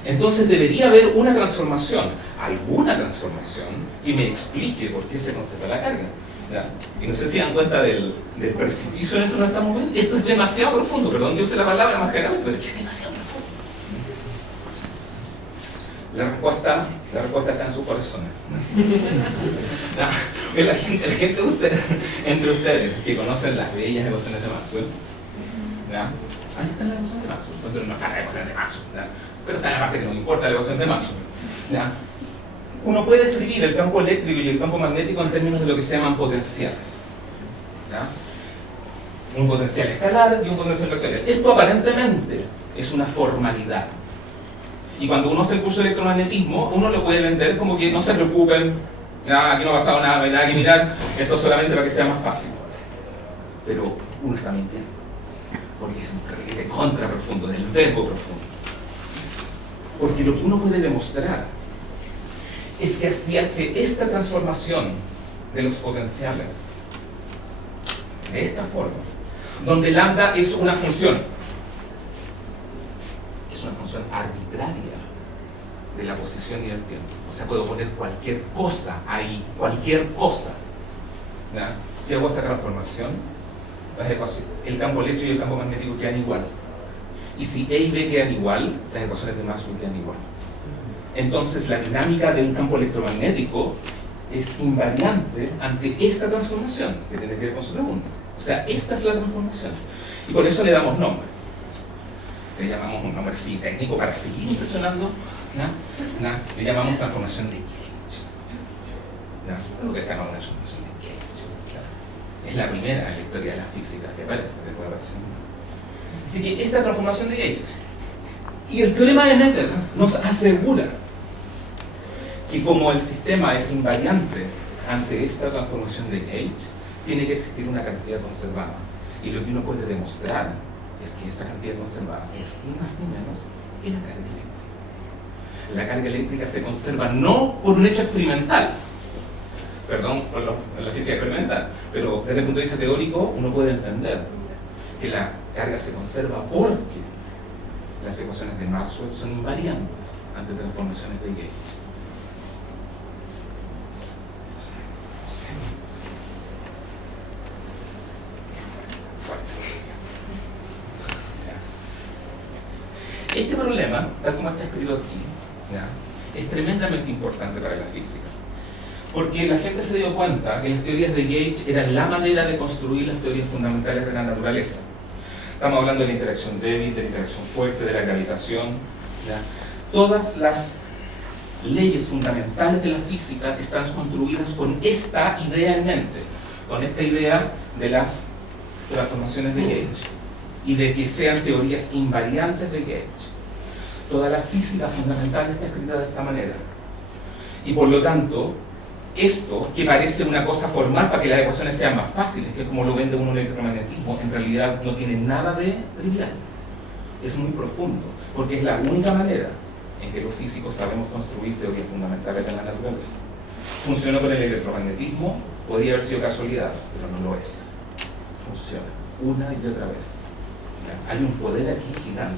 entonces debería haber una transformación, alguna transformación, que me explique por qué se conserva la carga. ¿Ya? Y no sé si dan cuenta del precipicio en el que nos estamos viendo. Esto es demasiado profundo, perdón, yo sé la palabra más generalmente, pero es que es demasiado profundo. La respuesta está en sus corazones. La gente de ustedes, entre ustedes que conocen las bellas ecuaciones de Maxwell, ¿ya? Ahí están las ecuaciones de Maxwell, pero no están las ecuaciones de Maxwell, ¿ya? Pero está en la parte que no importa la ecuación de Maxwell, ¿ya? Uno puede escribir el campo eléctrico y el campo magnético en términos de lo que se llaman potenciales, ¿ya? Un potencial escalar y un potencial vectorial. Esto aparentemente es una formalidad. Y cuando uno hace el curso de electromagnetismo, uno lo puede vender como que no se preocupen, ya, aquí no ha pasado nada, no hay nada que mirar, esto es solamente para que sea más fácil. Pero uno está mintiendo, porque es de contra profundo, del verbo profundo. Porque lo que uno puede demostrar es que así hace esta transformación de los potenciales de esta forma, donde lambda es una función arbitraria de la posición y del tiempo. O sea, puedo poner cualquier cosa ahí, cualquier cosa. ¿Ya? Si hago esta transformación, el campo eléctrico y el campo magnético quedan igual. Y si A y B quedan igual, las ecuaciones de Maxwell quedan igual. Entonces la dinámica de un campo electromagnético es invariante ante esta transformación, que tiene que ver con su pregunta. O sea, esta es la transformación. Y por eso le damos nombre. Le llamamos un nombre así técnico para seguir impresionando. Le llamamos transformación de Gauge. Lo que se llama una transformación de Gauge. Es la primera en la historia de la física que aparece. Así que esta transformación de Gauge. Y el teorema de Noether nos asegura que como el sistema es invariante ante esta transformación de Gauge, tiene que existir una cantidad conservada. Y lo que uno puede demostrar es que esa cantidad conservada es ni más ni menos que la carga eléctrica. La carga eléctrica se conserva no por un hecho experimental, perdón por la física experimental, pero desde el punto de vista teórico uno puede entender que la carga se conserva porque las ecuaciones de Maxwell son invariantes ante transformaciones de Gauge. Este problema, tal como está escrito aquí, es tremendamente importante para la física. Porque la gente se dio cuenta que las teorías de Gauge eran la manera de construir las teorías fundamentales de la naturaleza. Estamos hablando de la interacción débil, de la interacción fuerte, de la gravitación. Todas las leyes fundamentales de la física están construidas con esta idea en mente, con esta idea de las transformaciones de Gauge y de que sean teorías invariantes de Gauge. Toda la física fundamental está escrita de esta manera. Y por lo tanto, esto, que parece una cosa formal para que las ecuaciones sean más fáciles, que es como lo vende uno el electromagnetismo, en realidad no tiene nada de trivial. Es muy profundo, porque es la única manera en que los físicos sabemos construir teorías fundamentales de la naturaleza. Funcionó con el electromagnetismo, podría haber sido casualidad, pero no lo es. Funciona una y otra vez. Hay un poder aquí gigante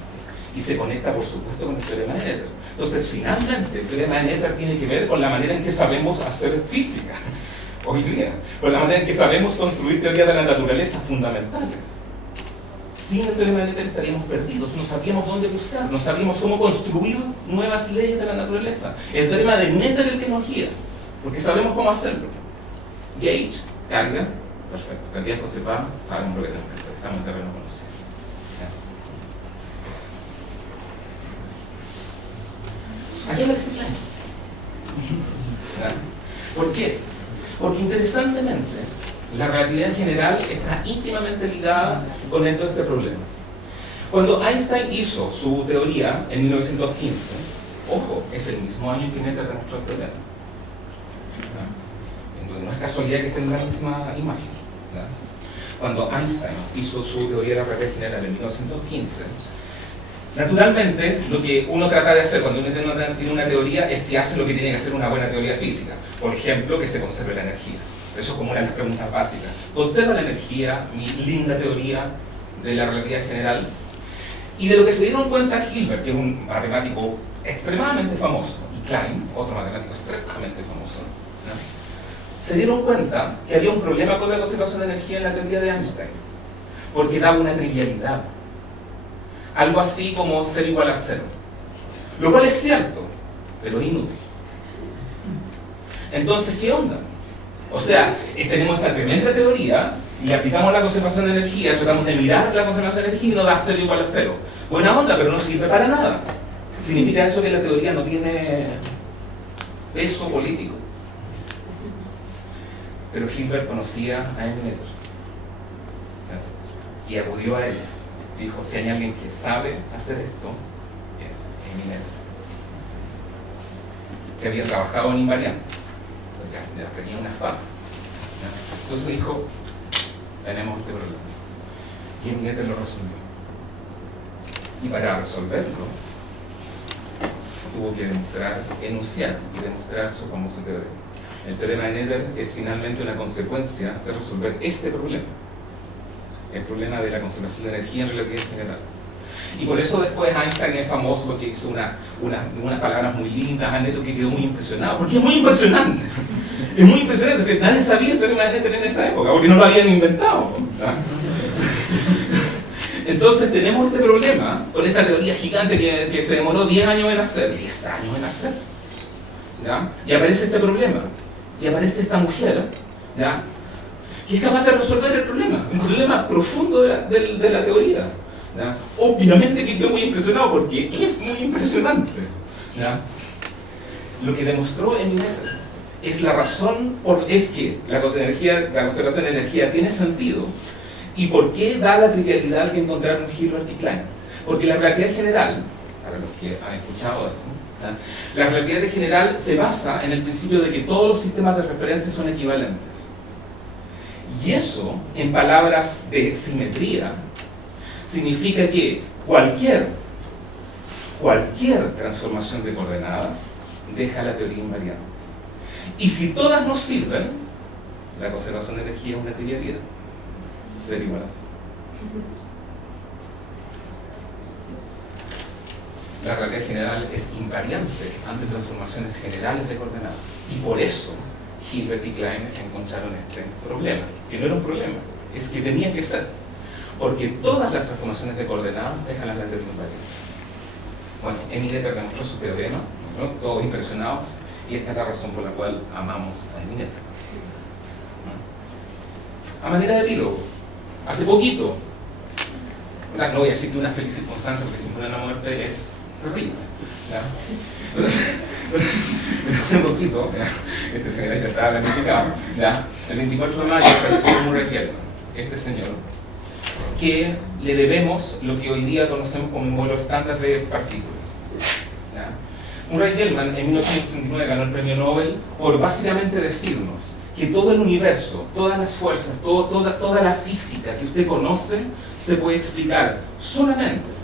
y se conecta por supuesto con el teorema de Noether. Entonces finalmente el teorema de Noether tiene que ver con la manera en que sabemos hacer física hoy día, con la manera en que sabemos construir teorías de la naturaleza fundamentales. Sin el teorema de Noether estaríamos perdidos, no sabíamos dónde buscar, no sabíamos cómo construir nuevas leyes de la naturaleza. El teorema de Noether es el que nos guía, porque sabemos cómo hacerlo. Gauge, carga, perfecto, cantidad conservada, sabemos lo que tenemos que hacer, estamos en terreno conocido. Aquí aparece Klein. ¿Por qué? Porque interesantemente la relatividad general está íntimamente ligada con todo este problema. Cuando Einstein hizo su teoría en 1915, ojo, es el mismo año en que Noether demostró el problema. Entonces no es casualidad que esté en la misma imagen. Cuando Einstein hizo su teoría de la relatividad general en 1915, naturalmente, lo que uno trata de hacer cuando uno tiene una teoría es si hace lo que tiene que hacer una buena teoría física. Por ejemplo, que se conserve la energía. Eso es como una de las preguntas básicas. ¿Conserva la energía mi linda teoría de la relatividad general? Y de lo que se dieron cuenta Hilbert, que es un matemático extremadamente famoso, y Klein, otro matemático extremadamente famoso, se dieron cuenta que había un problema con la conservación de energía en la teoría de Einstein, porque daba una trivialidad. Algo así como 0 igual a 0. Lo cual es cierto, pero inútil. Entonces, ¿qué onda? O sea, tenemos esta tremenda teoría, le aplicamos la conservación de energía, tratamos de mirar la conservación de energía y nos da 0 igual a 0. Buena onda, pero no sirve para nada. ¿Significa eso que la teoría no tiene peso político? Pero Hilbert conocía a Noether y acudió a él. Dijo, si hay alguien que sabe hacer esto, es Noether, que había trabajado en invariantes, porque ya tenía una fama. Entonces dijo, tenemos este problema. Y Noether lo resolvió. Y para resolverlo, tuvo que enunciar y demostrar su famoso teorema. El teorema de Noether es finalmente una consecuencia de resolver este problema. El problema de la conservación de energía en relatividad general. Y por eso después Einstein es famoso porque hizo unas palabras muy lindas a Noether que quedó muy impresionado. Porque es muy impresionante. Es muy impresionante. O sea, nadie sabía el teorema de Noether en esa época, porque no lo habían inventado. Entonces tenemos este problema con esta teoría gigante que se demoró 10 años en hacer. 10 años en hacer. ¿Ya? Y aparece este problema. Y aparece esta mujer, ¿ya?, que es capaz de resolver el problema, un problema profundo de la teoría. ¿Ya? Obviamente que quedó muy impresionado porque es muy impresionante. ¿Ya? Lo que demostró en Nether es la razón es que la conservación de energía tiene sentido y por qué da la trivialidad que encontraron Hilbert y Klein. Porque la relatividad general, para los que han escuchado esto, ¿ya? La relatividad general se basa en el principio de que todos los sistemas de referencia son equivalentes. Y eso, en palabras de simetría, significa que cualquier transformación de coordenadas deja la teoría invariante. Y si todas nos sirven, la conservación de energía es una trivialidad. Ser igual a C. La relatividad general es invariante ante transformaciones generales de coordenadas. Y por eso Hilbert y Klein encontraron este problema, que no era un problema, es que tenía que ser, porque todas las transformaciones de coordenadas dejan la teoría invariante. Bueno, Emineter demostró su teorema, ¿no? Todos impresionados, y esta es la razón por la cual amamos a Emineter. A manera de epílogo, hace poquito, o sea, no voy a decir que una feliz circunstancia, porque siempre la muerte es terrible, ¿ya? Pero hace poquito, ¿ya? Este señor ya estaba planificado, ¿ya? El 24 de mayo falleció Murray Gell-Mann, este señor, que le debemos lo que hoy día conocemos como un modelo estándar de partículas. ¿Ya? Murray Gell-Mann en 1969 ganó el premio Nobel por básicamente decirnos que todo el universo, todas las fuerzas, toda la física que usted conoce se puede explicar solamente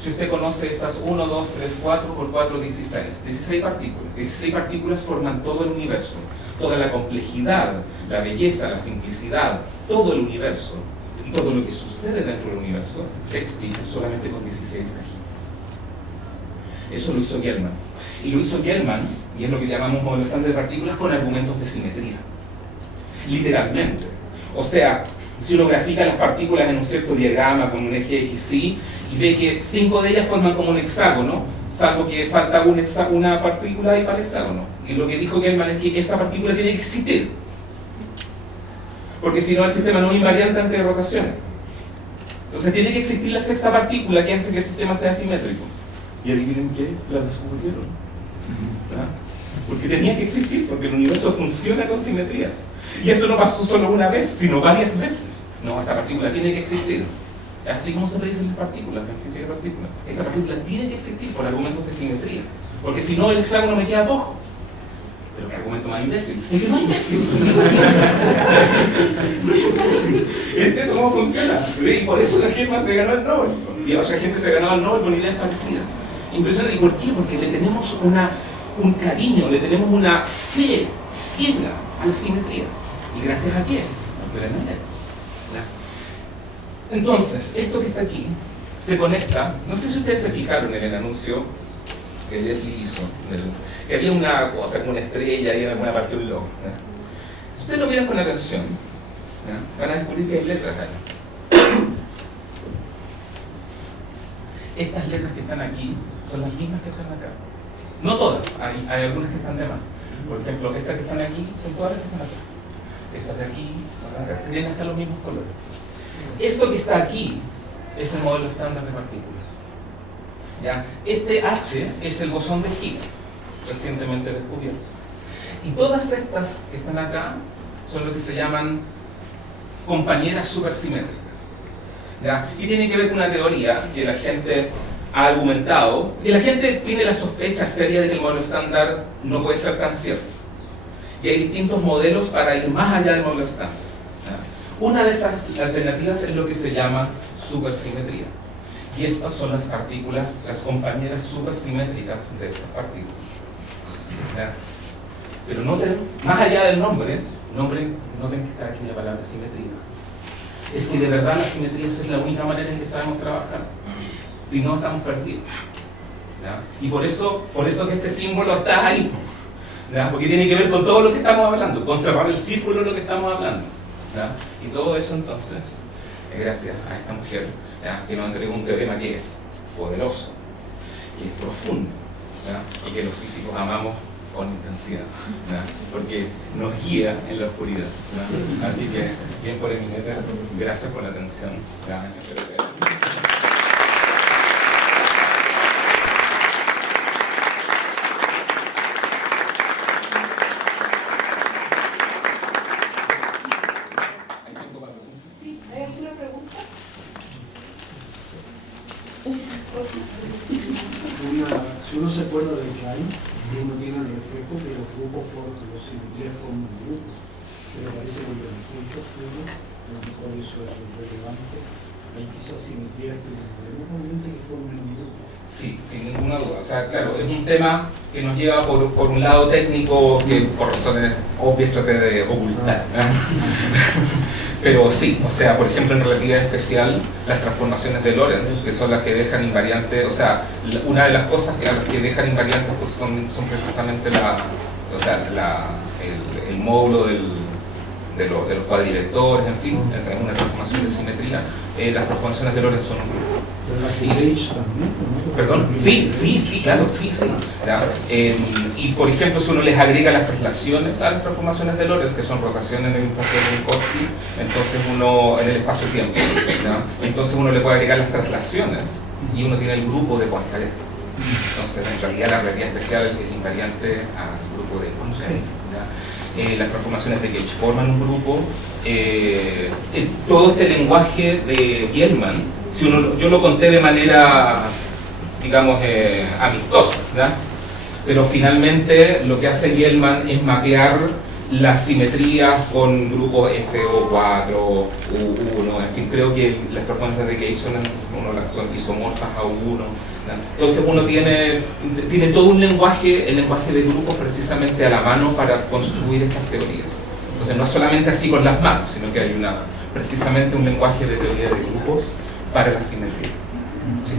si usted conoce estas 1, 2, 3, 4 por 4, 16. 16 partículas. 16 partículas forman todo el universo. Toda la complejidad, la belleza, la simplicidad, todo el universo y todo lo que sucede dentro del universo se explica solamente con 16 cajitas. Eso lo hizo Gell-Mann. Y lo hizo Gell-Mann, y es lo que llamamos modelo estándar de partículas, con argumentos de simetría. Literalmente. O sea, si uno grafica las partículas en un cierto diagrama con un eje X, Y, y ve que 5 de ellas forman como un hexágono, salvo que falta una partícula ahí para el hexágono. Y lo que dijo Gell-Mann es que esa partícula tiene que existir. Porque si no, el sistema no es invariante ante rotaciones. Entonces tiene que existir la sexta partícula que hace que el sistema sea simétrico. Y adivinen qué, la descubrieron. ¿Ah? Porque tenía que existir, porque el universo funciona con simetrías. Y esto no pasó solo una vez, sino varias veces. No, esta partícula tiene que existir. Así como se predicen las partículas, en física de partículas. Esta partícula tiene que existir por argumentos de simetría. Porque si no, el hexágono me queda cojo. Pero qué argumento más imbécil. Es que no es imbécil. No es imbécil. Es cierto cómo funciona. Y por eso la gente se ganó el Nobel. Y otra gente se ganó el Nobel con ideas parecidas. Impresionante. ¿Y por qué? Porque le tenemos un cariño, le tenemos una fe ciega a las simetrías. ¿Y gracias a qué? A la manera. Entonces, esto que está aquí se conecta, no sé si ustedes se fijaron en el anuncio que Leslie hizo, que había una cosa como una estrella y en alguna parte un logo. Si ustedes lo miran con atención, ¿ya? Van a descubrir que hay letras ahí. Estas letras que están aquí son las mismas que están acá. No todas, hay algunas que están de más. Por ejemplo, estas que están aquí son todas las que están acá. Estas de aquí, acá, tienen hasta los mismos colores. Esto que está aquí es el modelo estándar de partículas. ¿Ya? Este H es el bosón de Higgs, recientemente descubierto. Y todas estas que están acá son lo que se llaman compañeras supersimétricas. ¿Ya? Y tiene que ver con una teoría que la gente ha argumentado, y la gente tiene la sospecha seria de que el modelo estándar no puede ser tan cierto. Y hay distintos modelos para ir más allá del modelo estándar. ¿Ya? Una de esas alternativas es lo que se llama supersimetría. Y estas son las partículas, las compañeras supersimétricas de estas partículas. ¿Ya? Pero noten, más allá del nombre, noten que está aquí la palabra simetría. Es que de verdad la simetría es la única manera en que sabemos trabajar. Si no, estamos perdidos. ¿Ya? Y por eso que este símbolo está ahí. ¿Ya? Porque tiene que ver con todo lo que estamos hablando, con cerrar el círculo de lo que estamos hablando. ¿Ya? Y todo eso entonces, gracias a esta mujer, ¿ya? Que nos entregó un teorema que es poderoso, que es profundo, ¿ya? Y que los físicos amamos con intensidad, ¿ya? Porque nos guía en la oscuridad, ¿ya? Así que, bien por Eminete, gracias por la atención. ¿Ya? Espero que... Sí, ¿hay alguna pregunta? Si uno se acuerda de Klein, uno tiene el reflejo que los grupos los simetrías forman grupos, pero parece que los ejemplos tuyos, a lo mejor eso es relevante, hay quizás simetrías que podemos obviamente que formen un grupo. Sí, sin ninguna duda. O sea, claro, es un tema que nos lleva por un lado técnico que por razones obvias traté de ocultar. Pero sí, o sea, por ejemplo, en relatividad especial, las transformaciones de Lorentz, que son las que dejan invariantes, o sea, una de las cosas a las que dejan invariantes pues son precisamente el módulo de los cuadrivectores, en fin, es una transformación de simetría. Las transformaciones de Lorentz son... Pero la Gauge también, ¿no? ¿Perdón? Sí, claro, sí. ¿Ya? Y por ejemplo, si uno les agrega las traslaciones a las transformaciones de Lorentz, que son rotaciones en el espacio de Minkowski, entonces uno, en el espacio-tiempo, ¿ya? Entonces uno le puede agregar las traslaciones y uno tiene el grupo de Poincaré. Entonces, en realidad, la relatividad especial es invariante al grupo de Poincaré. Las transformaciones de Gauge forman un grupo. Todo este lenguaje de Gell-Mann, yo lo conté de manera, digamos, amistosa, ¿ya? Pero finalmente lo que hace Gell-Mann es mapear las simetrías con grupos SO4, U1, en fin, creo que las transformaciones de Gauge son isomorfas a U1. Entonces uno tiene todo un lenguaje, el lenguaje de grupos precisamente a la mano para construir estas teorías. Entonces no es solamente así con las manos, sino que hay precisamente un lenguaje de teoría de grupos para la simetría. ¿Sí?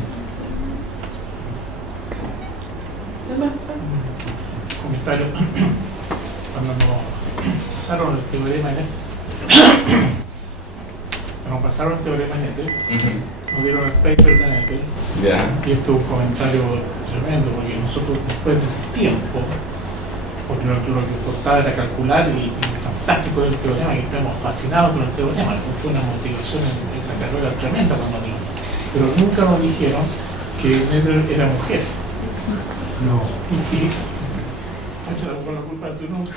Comentario. Cuando nos pasaron el teorema nos dieron el paper de Nettel, y esto es un comentario tremendo, porque nosotros después del tiempo, porque lo que costaba era calcular y fantástico era el teorema, y estamos fascinados con el teorema, fue una motivación en la carrera tremenda cuando vimos. Pero nunca nos dijeron que Nettel era mujer. No. Con la culpa de tu nombre.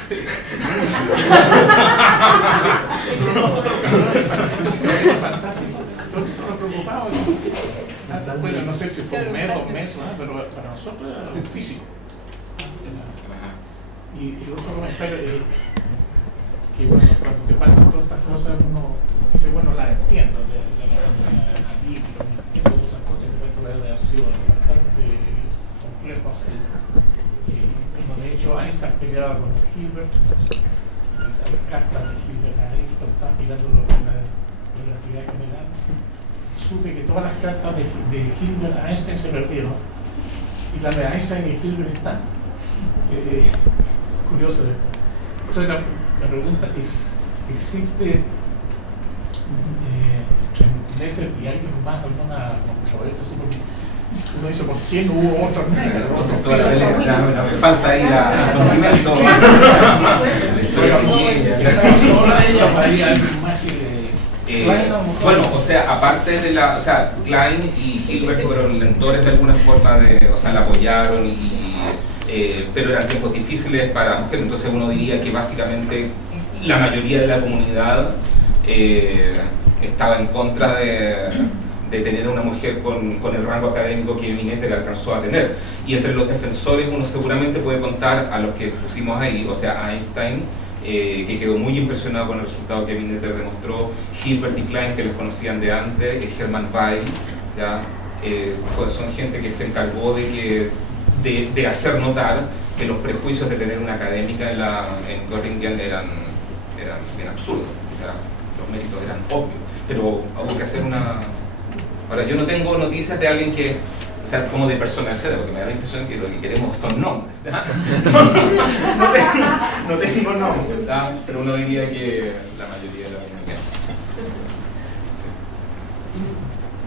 Fantástico. Todos nos preocupamos. Bueno, no sé si fue un mes, 2 meses, ¿no? Pero para nosotros era un físico. Y el otro comentario es que, bueno, cuando te pasan todas estas cosas, uno dice, bueno, las entiendo, la mecánica analítica, entiendo todas esas cosas que esto debe haber sido bastante complejo hacer. De hecho, Einstein peleaba con Hilbert, hay cartas de Hilbert a Einstein, están peleando la relatividad general. Supe que todas las cartas de Hilbert a Einstein se perdieron y las de Einstein y Hilbert están. Curioso esto. Entonces la pregunta es, ¿existe en Nettel y alguien más alguna controversia? Uno dice, ¿por qué no hubo otros negros? Me falta ahí el documento. Bueno, o sea, aparte de o sea, Klein y Hilbert fueron mentores de alguna forma, o sea, la apoyaron, pero eran tiempos difíciles para mujeres, entonces uno diría que básicamente la mayoría de la comunidad estaba en contra de tener a una mujer con el rango académico que Nettel alcanzó a tener. Y entre los defensores uno seguramente puede contar a los que pusimos ahí, o sea, Einstein, que quedó muy impresionado con el resultado que Nettel demostró, Hilbert y Klein, que los conocían de antes, Hermann Weyl, ¿ya? Son gente que se encargó de hacer notar que los prejuicios de tener una académica en Göttingen eran bien absurdos, o sea, los méritos eran obvios, pero hubo que hacer una... Ahora, yo no tengo noticias de alguien que, o sea, como de personalidad, porque me da la impresión que lo que queremos son nombres, ¿verdad? no tengo nombres, ¿verdad? Pero uno diría que la mayoría de la comunidad. Sí.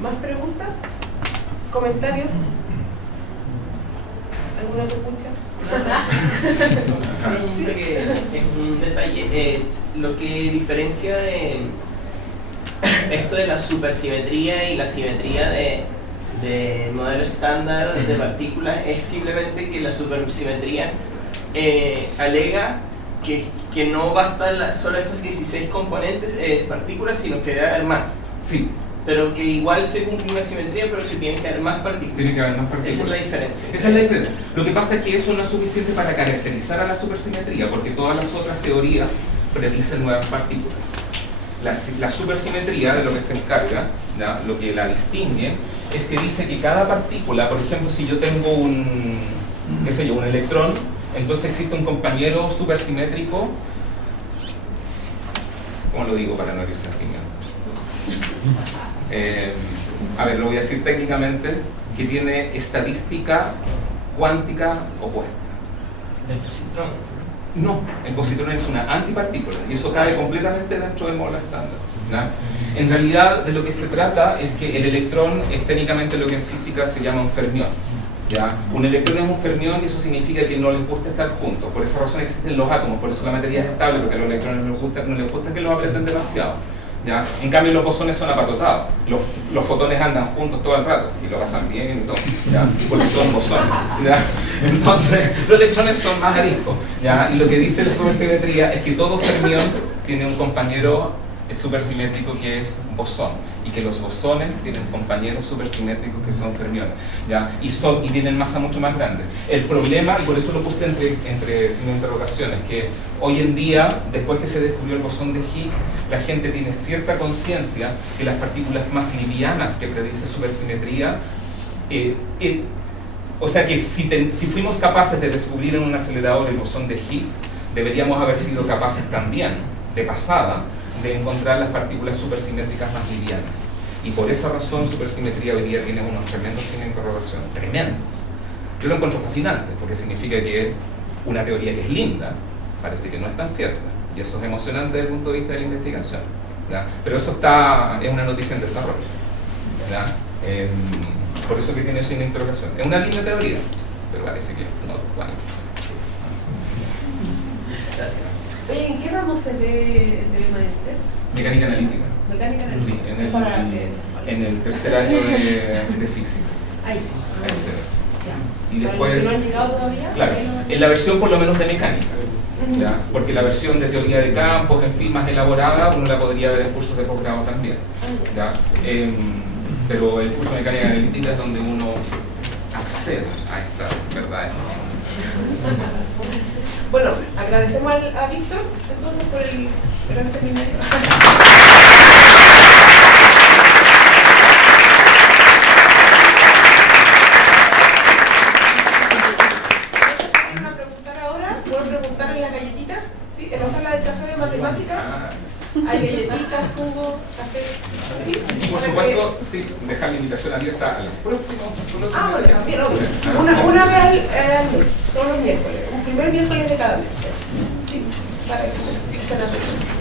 ¿Más preguntas? ¿Comentarios? ¿Alguna pregunta? pregunta que es un detalle. Lo que diferencia de esto de la supersimetría y la simetría de modelo estándar de partículas es simplemente que la supersimetría alega que no bastan solo esas 16 componentes partículas, sino que debe haber más. Sí. Pero que igual se cumple una simetría, pero que tiene que haber más partículas. Tiene que haber más partículas. Esa es la diferencia. Esa es la diferencia. Lo que pasa es que eso no es suficiente para caracterizar a la supersimetría, porque todas las otras teorías predicen nuevas partículas. La supersimetría, de lo que se encarga, ¿ya? Lo que la distingue, es que dice que cada partícula, por ejemplo, si yo tengo un electrón, entonces existe un compañero supersimétrico, ¿cómo lo digo para no irse al opinión? A ver, lo voy a decir técnicamente, que tiene estadística cuántica opuesta. ¿El positrón? No, el positrón es una antipartícula y eso cabe completamente dentro del módulo estándar, ¿ya? En realidad, de lo que se trata es que el electrón es técnicamente lo que en física se llama un fermión, ¿ya? Un electrón es un fermión y eso significa que no les gusta estar juntos. Por esa razón existen los átomos, por eso la materia es estable, porque a los electrones no les gusta que los aprieten demasiado, ¿ya? En cambio los bosones son apatotados, los fotones andan juntos todo el rato y lo pasan bien y todo, ¿ya? Porque son bosones, ¿ya? Entonces los electrones son más ariscos, ¿ya? Y lo que dice la supersimetría es que todo fermión tiene un compañero supersimétrico que es bosón y que los bosones tienen compañeros supersimétricos que son fermiones, ¿ya? Y tienen masa mucho más grande. El problema, y por eso lo puse entre signos de interrogaciones, que hoy en día, después que se descubrió el bosón de Higgs, la gente tiene cierta conciencia que las partículas más livianas que predice supersimetría, o sea que si fuimos capaces de descubrir en un acelerador el bosón de Higgs, deberíamos haber sido capaces también, de pasada, de encontrar las partículas supersimétricas más livianas. Y por esa razón, supersimetría hoy día tiene unos tremendos signos de interrogación, tremendos. Yo lo encuentro fascinante, porque significa que una teoría que es linda, parece que no es tan cierta. Y eso es emocionante desde el punto de vista de la investigación, ¿ya? Pero eso es una noticia en desarrollo, ¿ya? Por eso que tiene signo de interrogación. Es una linda teoría, pero parece que no. Bueno. Gracias. Oye, ¿en qué ramo se ve el teorema de Newton? Mecánica analítica. Mecánica analítica. Sí, en el tercer año de física. Ahí. Ahí se ve. Ya. Y después, ¿Para los que no han llegado todavía? claro, en la versión por lo menos de mecánica, ¿ya? Porque la versión de teoría de campos, en fin, más elaborada, uno la podría ver en cursos de posgrado también, ¿ya? Pero el curso de mecánica analítica es donde uno accede a estas verdades. Bueno, agradecemos a Víctor entonces por el gran seminario. ¿Puedo preguntar en las galletitas? ¿Sí? En la sala del café de matemáticas hay galletitas, jugo, café. ¿Sí? Y por supuesto, sí, dejar la invitación abierta a los próximos. Bueno, también, obvio. Una vez al mes, todos los miércoles. Un primer miércoles de cada mes. Eso. Sí, para que estén atentos.